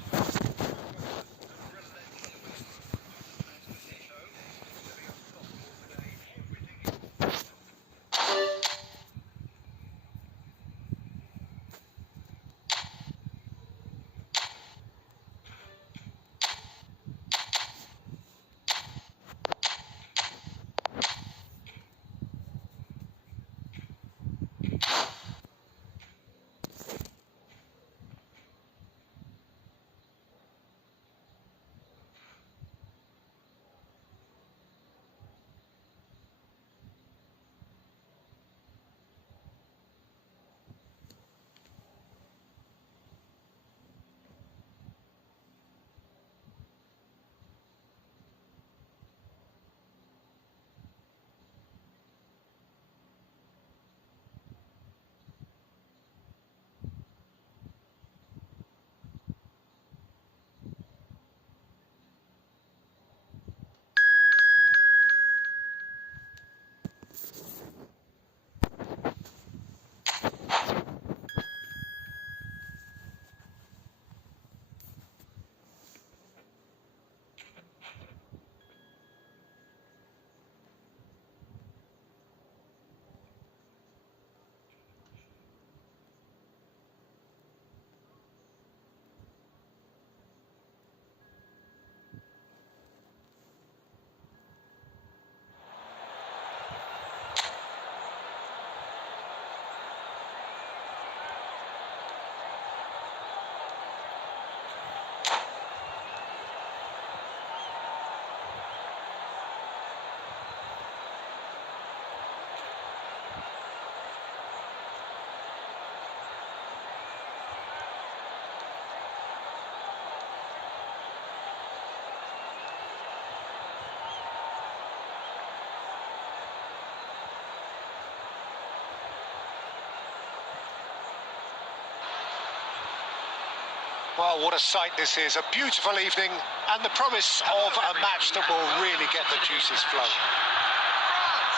Well, what a sight this is. A beautiful evening and the promise of a match that will really get the juices flowing. France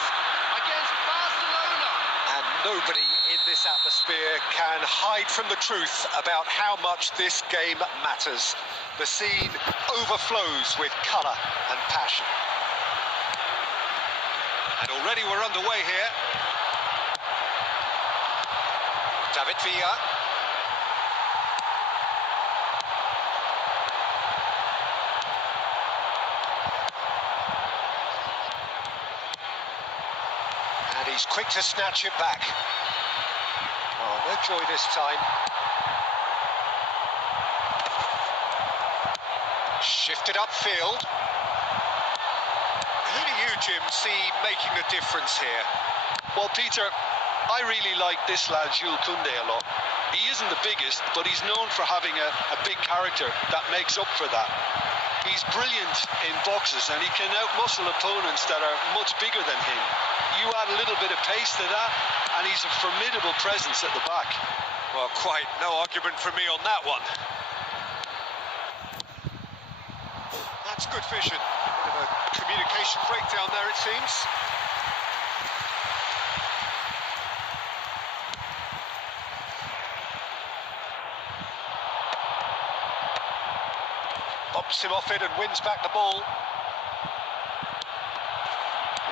against Barcelona. And nobody in this atmosphere can hide from the truth about how much this game matters. The scene overflows with colour and passion. And already we're underway here. David Villa. And he's quick to snatch it back. Oh, no joy this time. Shifted upfield. Who do you, Jim, see making the difference here? Well, Peter, I really like this lad, Jules Koundé, a lot. He isn't the biggest, but he's known for having a big character that makes up for that. He's brilliant in boxes and he can outmuscle opponents that are much bigger than him. You add a little bit of pace to that and he's a formidable presence at the back. Well, quite no argument from me on that one. That's good vision. Bit of a communication breakdown there, it seems. Bumps him off it and wins back the ball.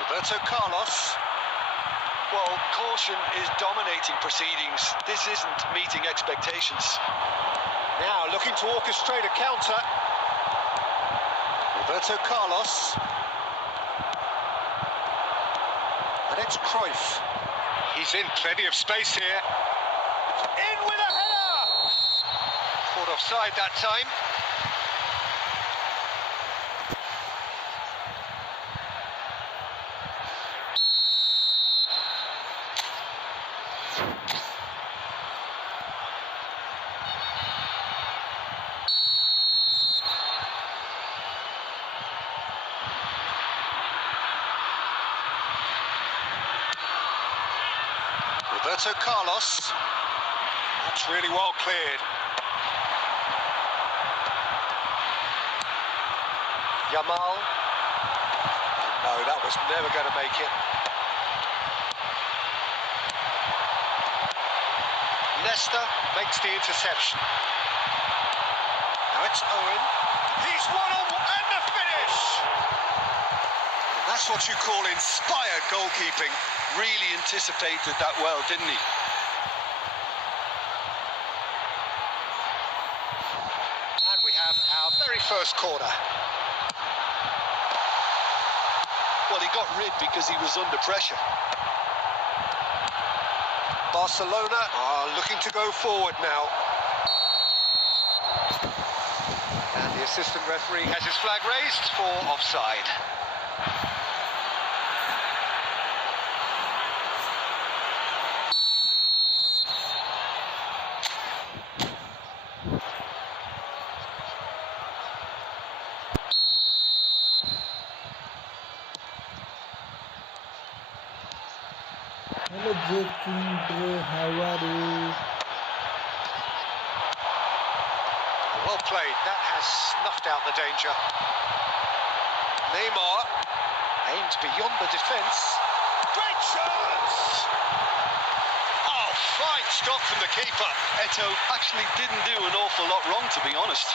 Roberto Carlos. Well, caution is dominating proceedings. This isn't meeting expectations. Now looking to orchestrate a counter. Roberto Carlos. And it's Cruyff. He's in plenty of space here. In with a header! Caught offside that time. Roberto Carlos. That's really well cleared. Yamal. No, that was never going to make it. Leicester makes the interception. Now it's Owen. He's one-on and the finish! And that's what you call inspired goalkeeping. Really anticipated that well, didn't he? And we have our very first corner. Well, he got rid because he was under pressure. Barcelona are looking to go forward now. And the assistant referee has his flag raised for offside. Hello King bro, how are you? Well played, that has snuffed out the danger. Neymar aimed beyond the defence. Great chance! Oh, fine stop from the keeper. Eto actually didn't do an awful lot wrong, to be honest.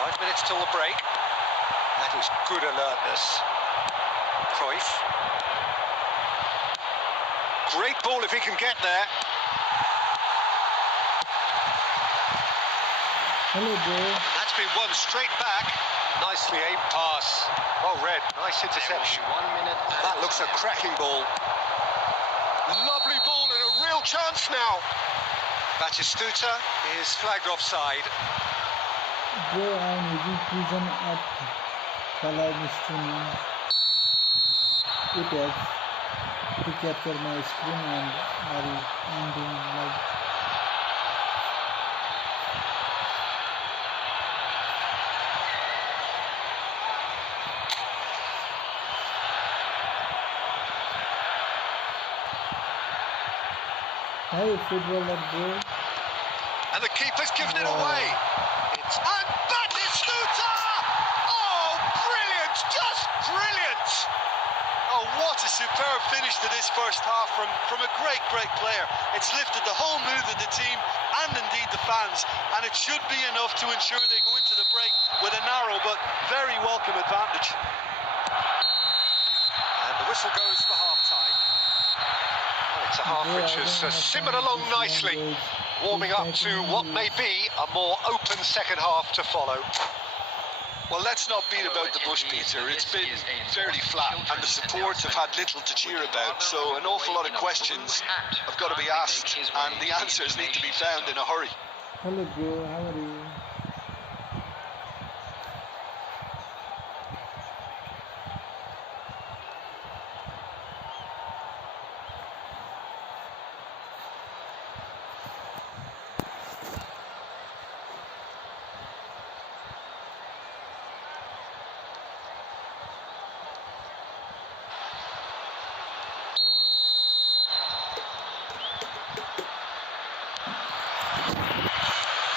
5 minutes till the break. That is good alertness. Cruyff. Great ball if he can get there. Hello bro. That's been won straight back. Nicely aimed pass. Well read. Nice interception. 1 minute. That looks a cracking ball. Lovely ball and a real chance now. Batistuta is flagged offside. Bro, I'm using prison at live streaming. It has to capture my screen and I'm doing live. Hi footballer bro. And the keeper's given it away. It's and Batistuta! Oh, brilliant! Just brilliant! Oh, what a superb finish to this first half from a great player. It's lifted the whole mood of the team and indeed the fans, and it should be enough to ensure they go into the break with a narrow but very welcome advantage. And the whistle goes for half-time. Well, it's a half which has simmered along nicely, warming up to what may be a more open second half to follow. Well, let's not beat about the bush, Peter. It's been fairly flat, and the supports have had little to cheer about, so an awful lot of questions have got to be asked, and the answers need to be found in a hurry. Hello bro, how are you?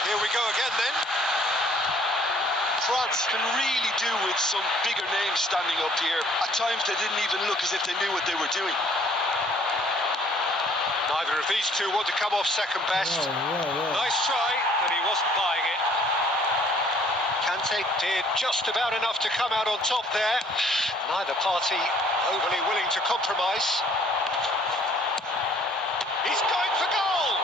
Here we go again then. France can really do with some bigger names standing up here. At times they didn't even look as if they knew what they were doing. Neither of these two want to come off second best. Yeah. Nice try, but he wasn't buying it. Kante did just about enough to come out on top there. Neither party overly willing to compromise. He's going for goal!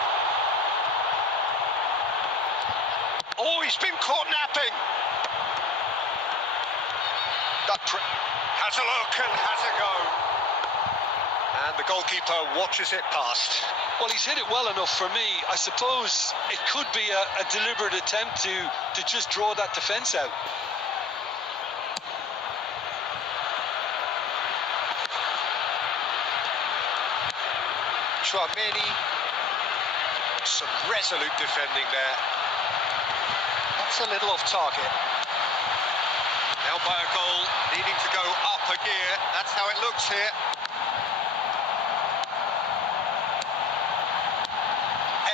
Oh, he's been caught napping. Has a look and has a go. And the goalkeeper watches it past. Well, he's hit it well enough for me. I suppose it could be a deliberate attempt to just draw that defence out. Chouameni, some resolute defending there. That's a little off target. Now by a goal, needing to go up a gear. That's how it looks here.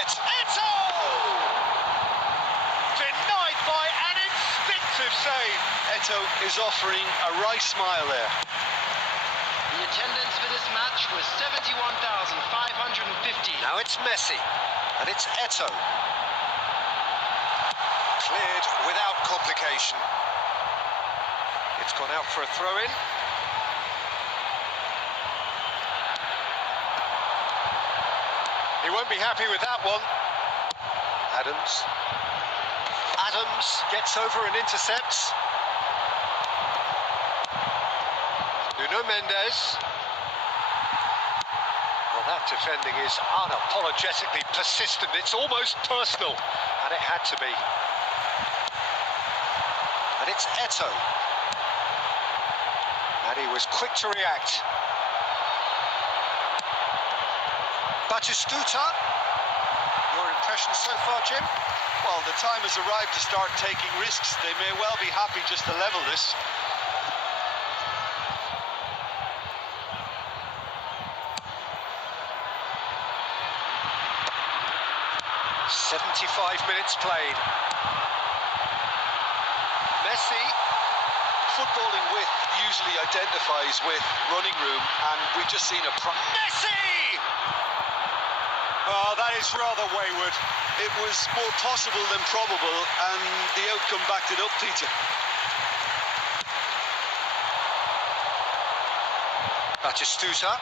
Eto! Denied by an instinctive save. Eto is offering a wry smile there. The attendance for this match was 71,550. Now it's Messi, and it's Eto. Cleared without complication. It's gone out for a throw-in. He won't be happy with that one. Adams gets over and intercepts. Nuno Mendes. Well, that defending is unapologetically persistent. It's almost personal, and it had to be. And it's Eto. And he was quick to react. Batistuta. Your impressions so far, Jim? Well, the time has arrived to start taking risks. They may well be happy just to level this. "75 minutes played. Messi. Footballing width usually identifies with running room, and we've just seen Messi! Oh, that is rather wayward. It was more possible than probable, and the outcome backed it up, Peter. Batistuta.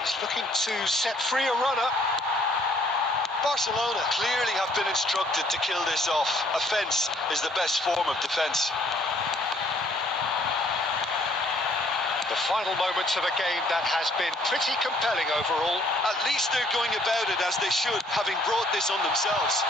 He's looking to set free a runner. Barcelona clearly have been instructed to kill this off. Offence is the best form of defence. The final moments of a game that has been pretty compelling overall. At least they're going about it as they should, having brought this on themselves.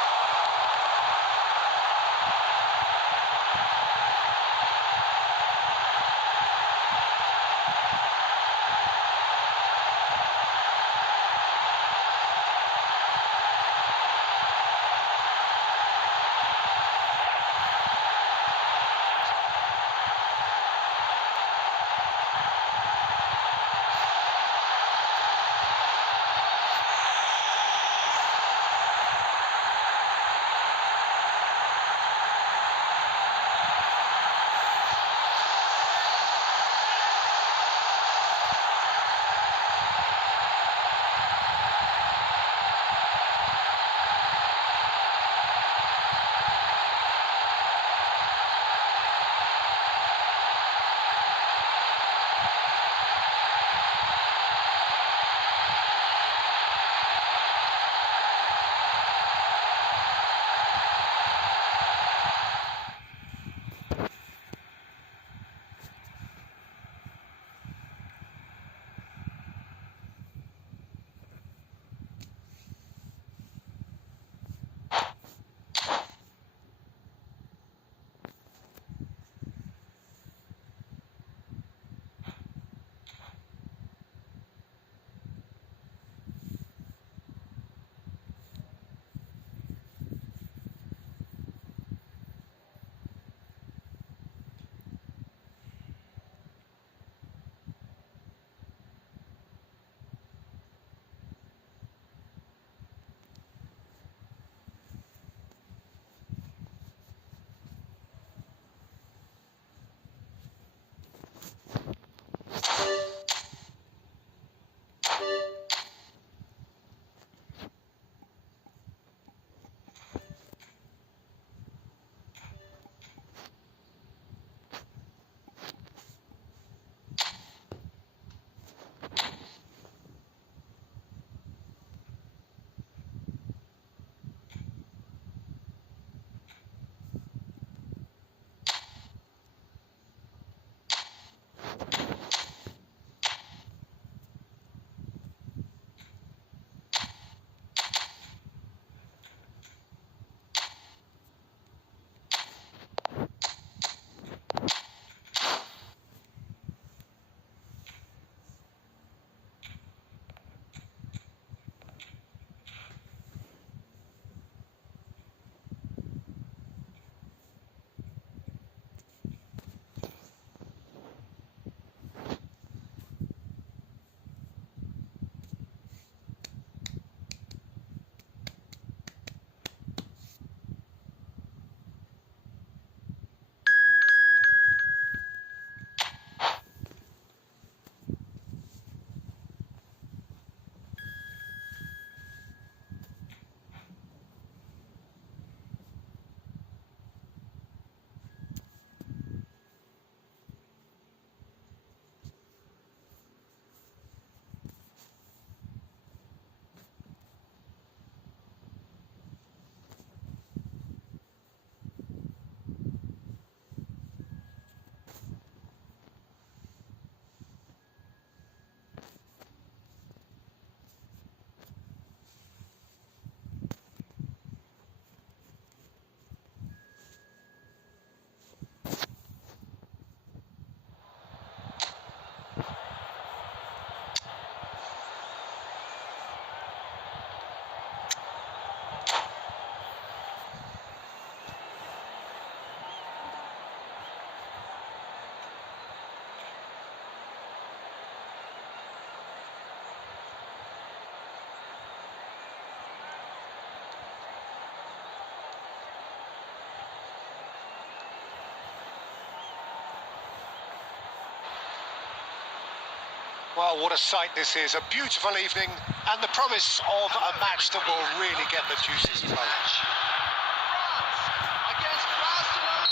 Well, what a sight this is. A beautiful evening and the promise of a match that will really get the juices flowing. France against Barcelona.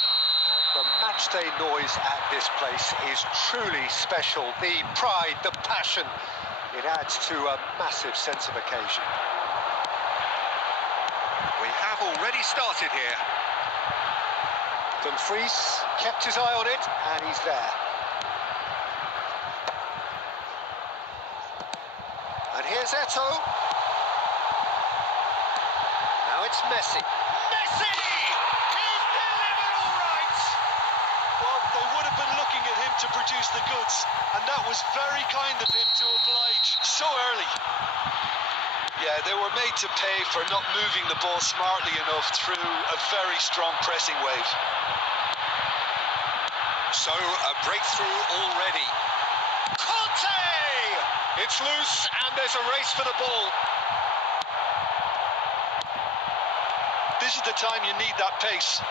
And the matchday noise at this place is truly special. The pride, the passion, it adds to a massive sense of occasion. We have already started here. Dumfries kept his eye on it, and he's there. And here's Eto'o. Now it's Messi. Messi! He's delivered all right! Well, they would have been looking at him to produce the goods, and that was very kind of him to oblige so early. Yeah, they were made to pay for not moving the ball smartly enough through a very strong pressing wave. So, a breakthrough already. Conte! It's loose, and there's a race for the ball. This is the time you need that pace.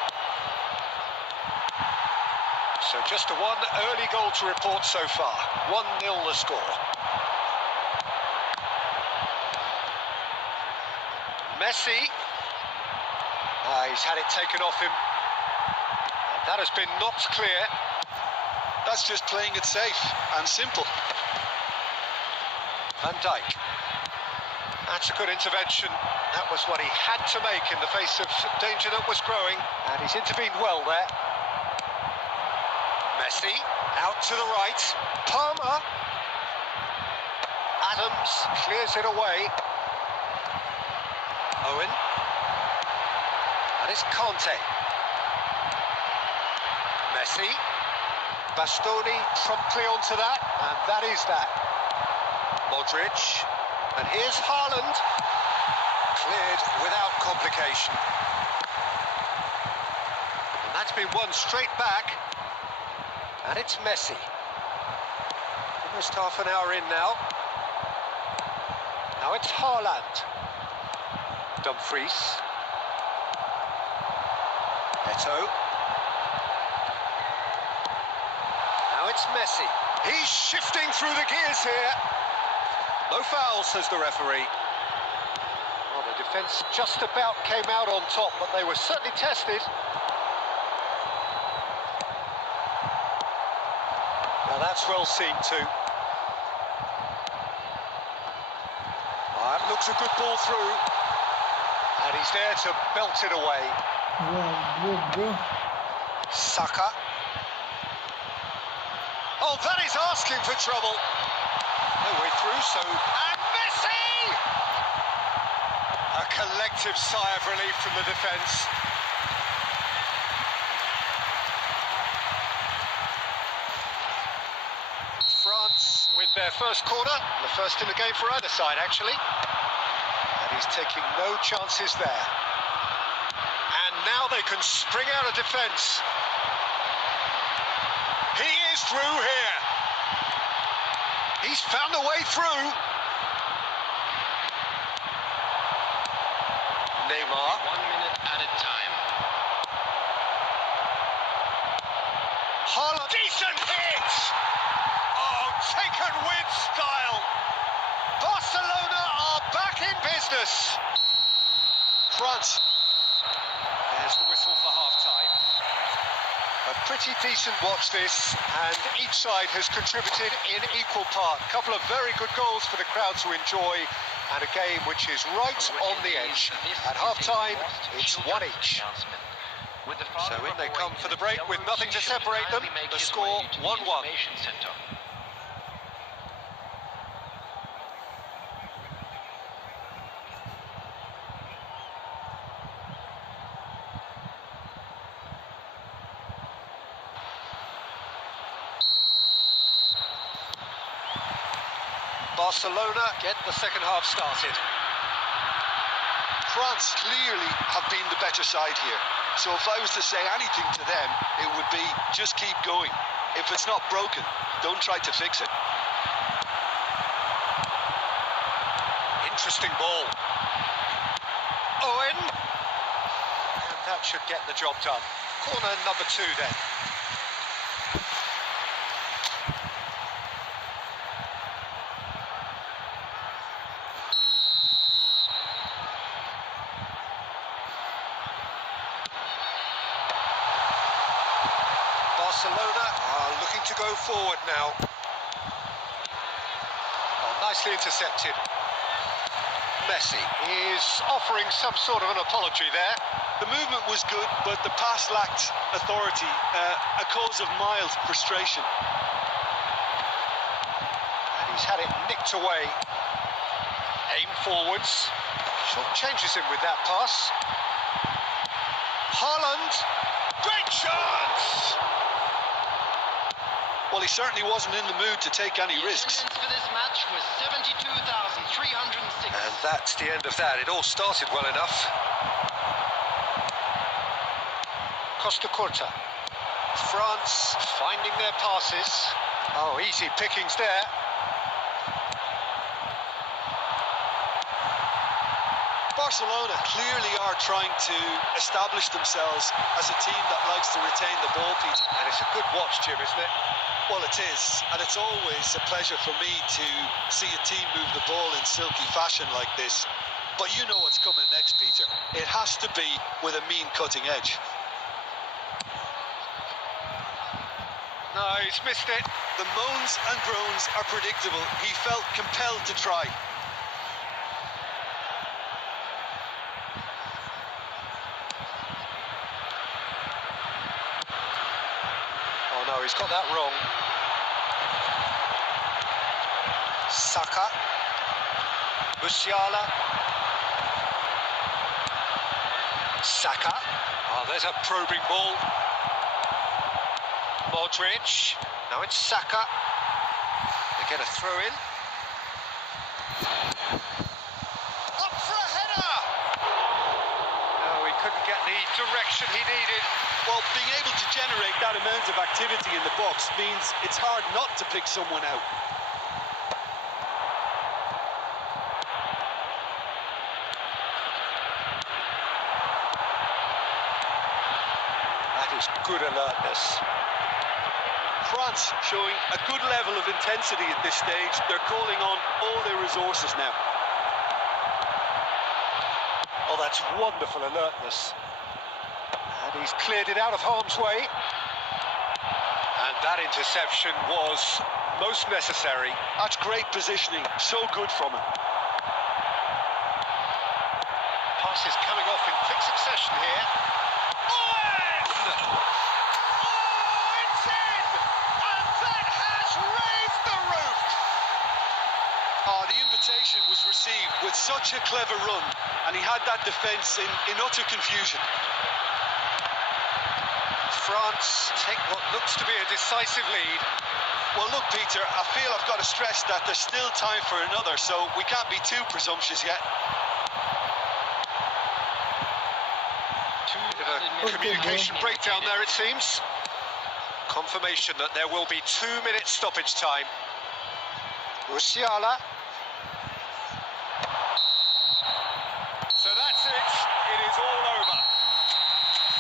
So just one early goal to report so far. 1-0 the score. Messi. He's had it taken off him. And that has been knocked clear. That's just playing it safe and simple. Van Dijk. That's a good intervention. That was what he had to make in the face of danger that was growing. And he's intervened well there. Messi, out to the right. Palmer. Adams clears it away. Owen. And it's Conte. Messi. Bastoni promptly onto that, and that is that. Modric. And here's Haaland. Cleared without complication. And that's been won straight back. And it's Messi. Almost half an hour in now. Now it's Haaland. Dumfries. Eto'o. Now it's Messi. He's shifting through the gears here. No foul, says the referee. Well, the defence just about came out on top, but they were certainly tested. Now that's well seen too. That looks a good ball through. And he's there to belt it away. Yeah, good, bro. Saka. Oh, that is asking for trouble. No way through, so... And Messi! A collective sigh of relief from the defence. France with their first corner, the first in the game for either side, actually. And he's taking no chances there. And now they can spring out of defence. He is through here. He's found a way through. Neymar. 1 minute at a time. Haaland. Decent hit! Oh, taken with style. Barcelona are back in business. France. There's the whistle for half-time. A pretty decent watch this, and each side has contributed in equal part. A couple of very good goals for the crowd to enjoy, and a game which is right on the edge. At half-time, it's 1 each. So in they come for the break with nothing to separate them. The score 1-1. Barcelona get the second half started. France clearly have been the better side here. So if I was to say anything to them, it would be just keep going. If it's not broken, don't try to fix it. Interesting ball. Owen. And that should get the job done. Corner number 2 then. Barcelona are looking to go forward now. Oh, nicely intercepted. Messi is offering some sort of an apology there. The movement was good, but the pass lacked authority, a cause of mild frustration. And he's had it nicked away. Aim forwards. Short changes him with that pass. Haaland. Great chance! Well, he certainly wasn't in the mood to take any risks. Attendance for this match was 72,306. And that's the end of that. It all started well enough. Costa Curta. France finding their passes. Oh, easy pickings there. Barcelona clearly are trying to establish themselves as a team that likes to retain the ball, Peter. And it's a good watch, Jim, isn't it? Well, it is, and it's always a pleasure for me to see a team move the ball in silky fashion like this. But you know what's coming next, Peter. It has to be with a mean cutting edge. No, he's missed it. The moans and groans are predictable. He felt compelled to try. Oh no, he's got that wrong. Saka. Musiala. Saka. Oh, there's a probing ball. Modric. Now it's Saka. They get a throw in. Up for a header! No, he couldn't get the direction he needed. Well, being able to generate that amount of activity in the box means it's hard not to pick someone out. That is good alertness. France showing a good level of intensity at this stage. They're calling on all their resources now. Oh, that's wonderful alertness. And he's cleared it out of harm's way. And that interception was most necessary. That's great positioning. So good from him. Passes coming off in quick succession here. Oh, it's in! And that has raised the roof! Oh, the invitation was received with such a clever run, and he had that defence in utter confusion. France take what looks to be a decisive lead. Well, look, Peter, I feel I've got to stress that there's still time for another, so we can't be too presumptuous yet. Communication breakdown there, it seems. Confirmation that there will be 2 minutes stoppage time. Musiala. So that's it. It is all over.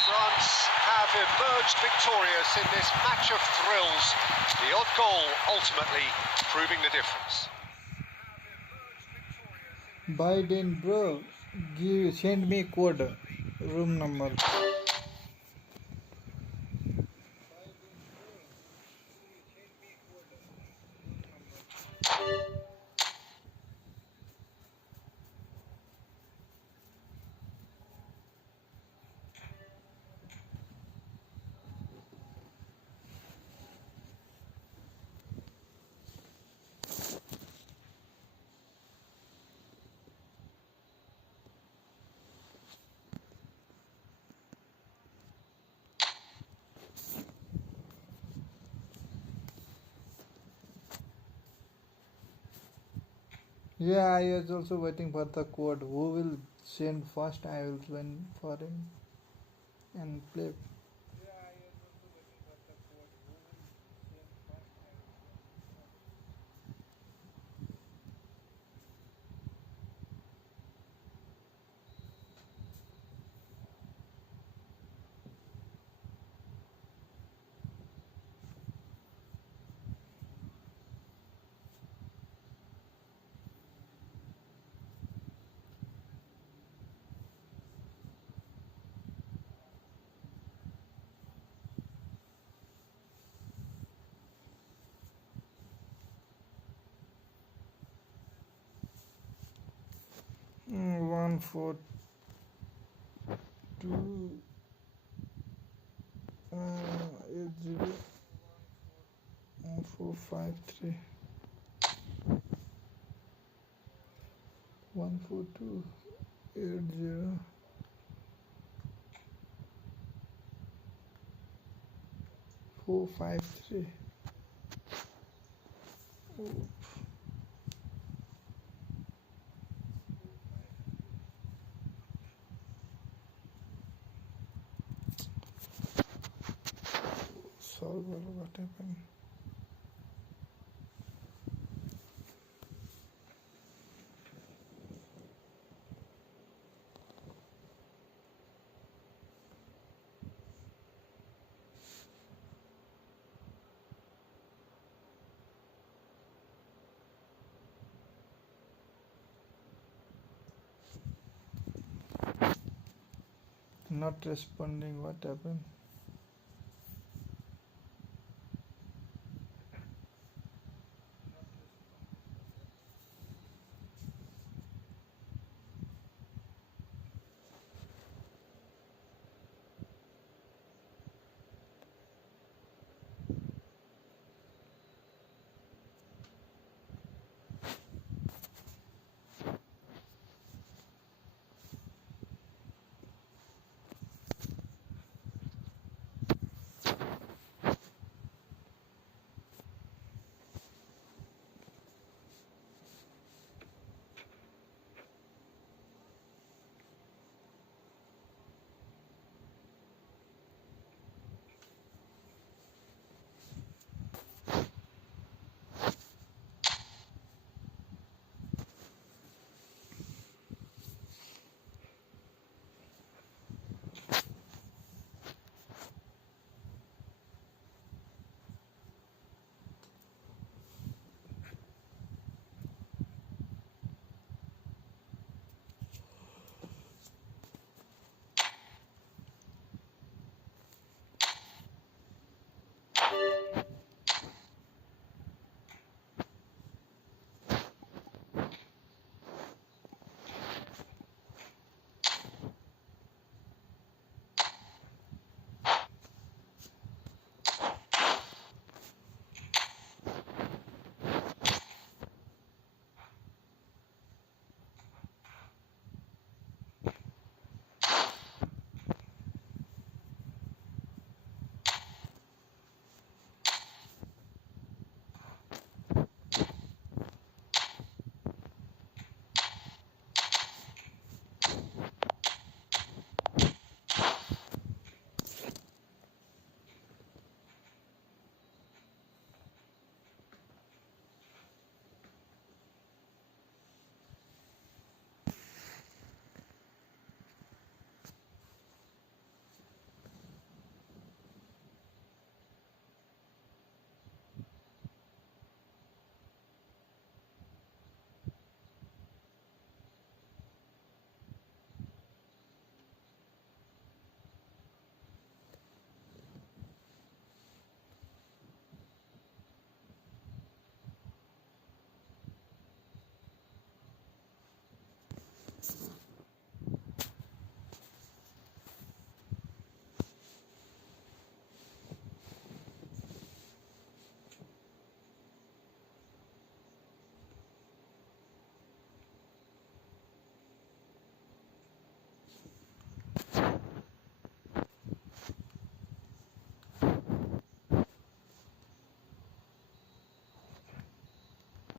France have emerged victorious in this match of thrills. The odd goal ultimately proving the difference. Biden, bro, send me code, room number. Yeah, I was also waiting for the code. Who will send first? I will join for him and play. 142 80 453 142 80 453. Solver, what happened? Not responding, what happened?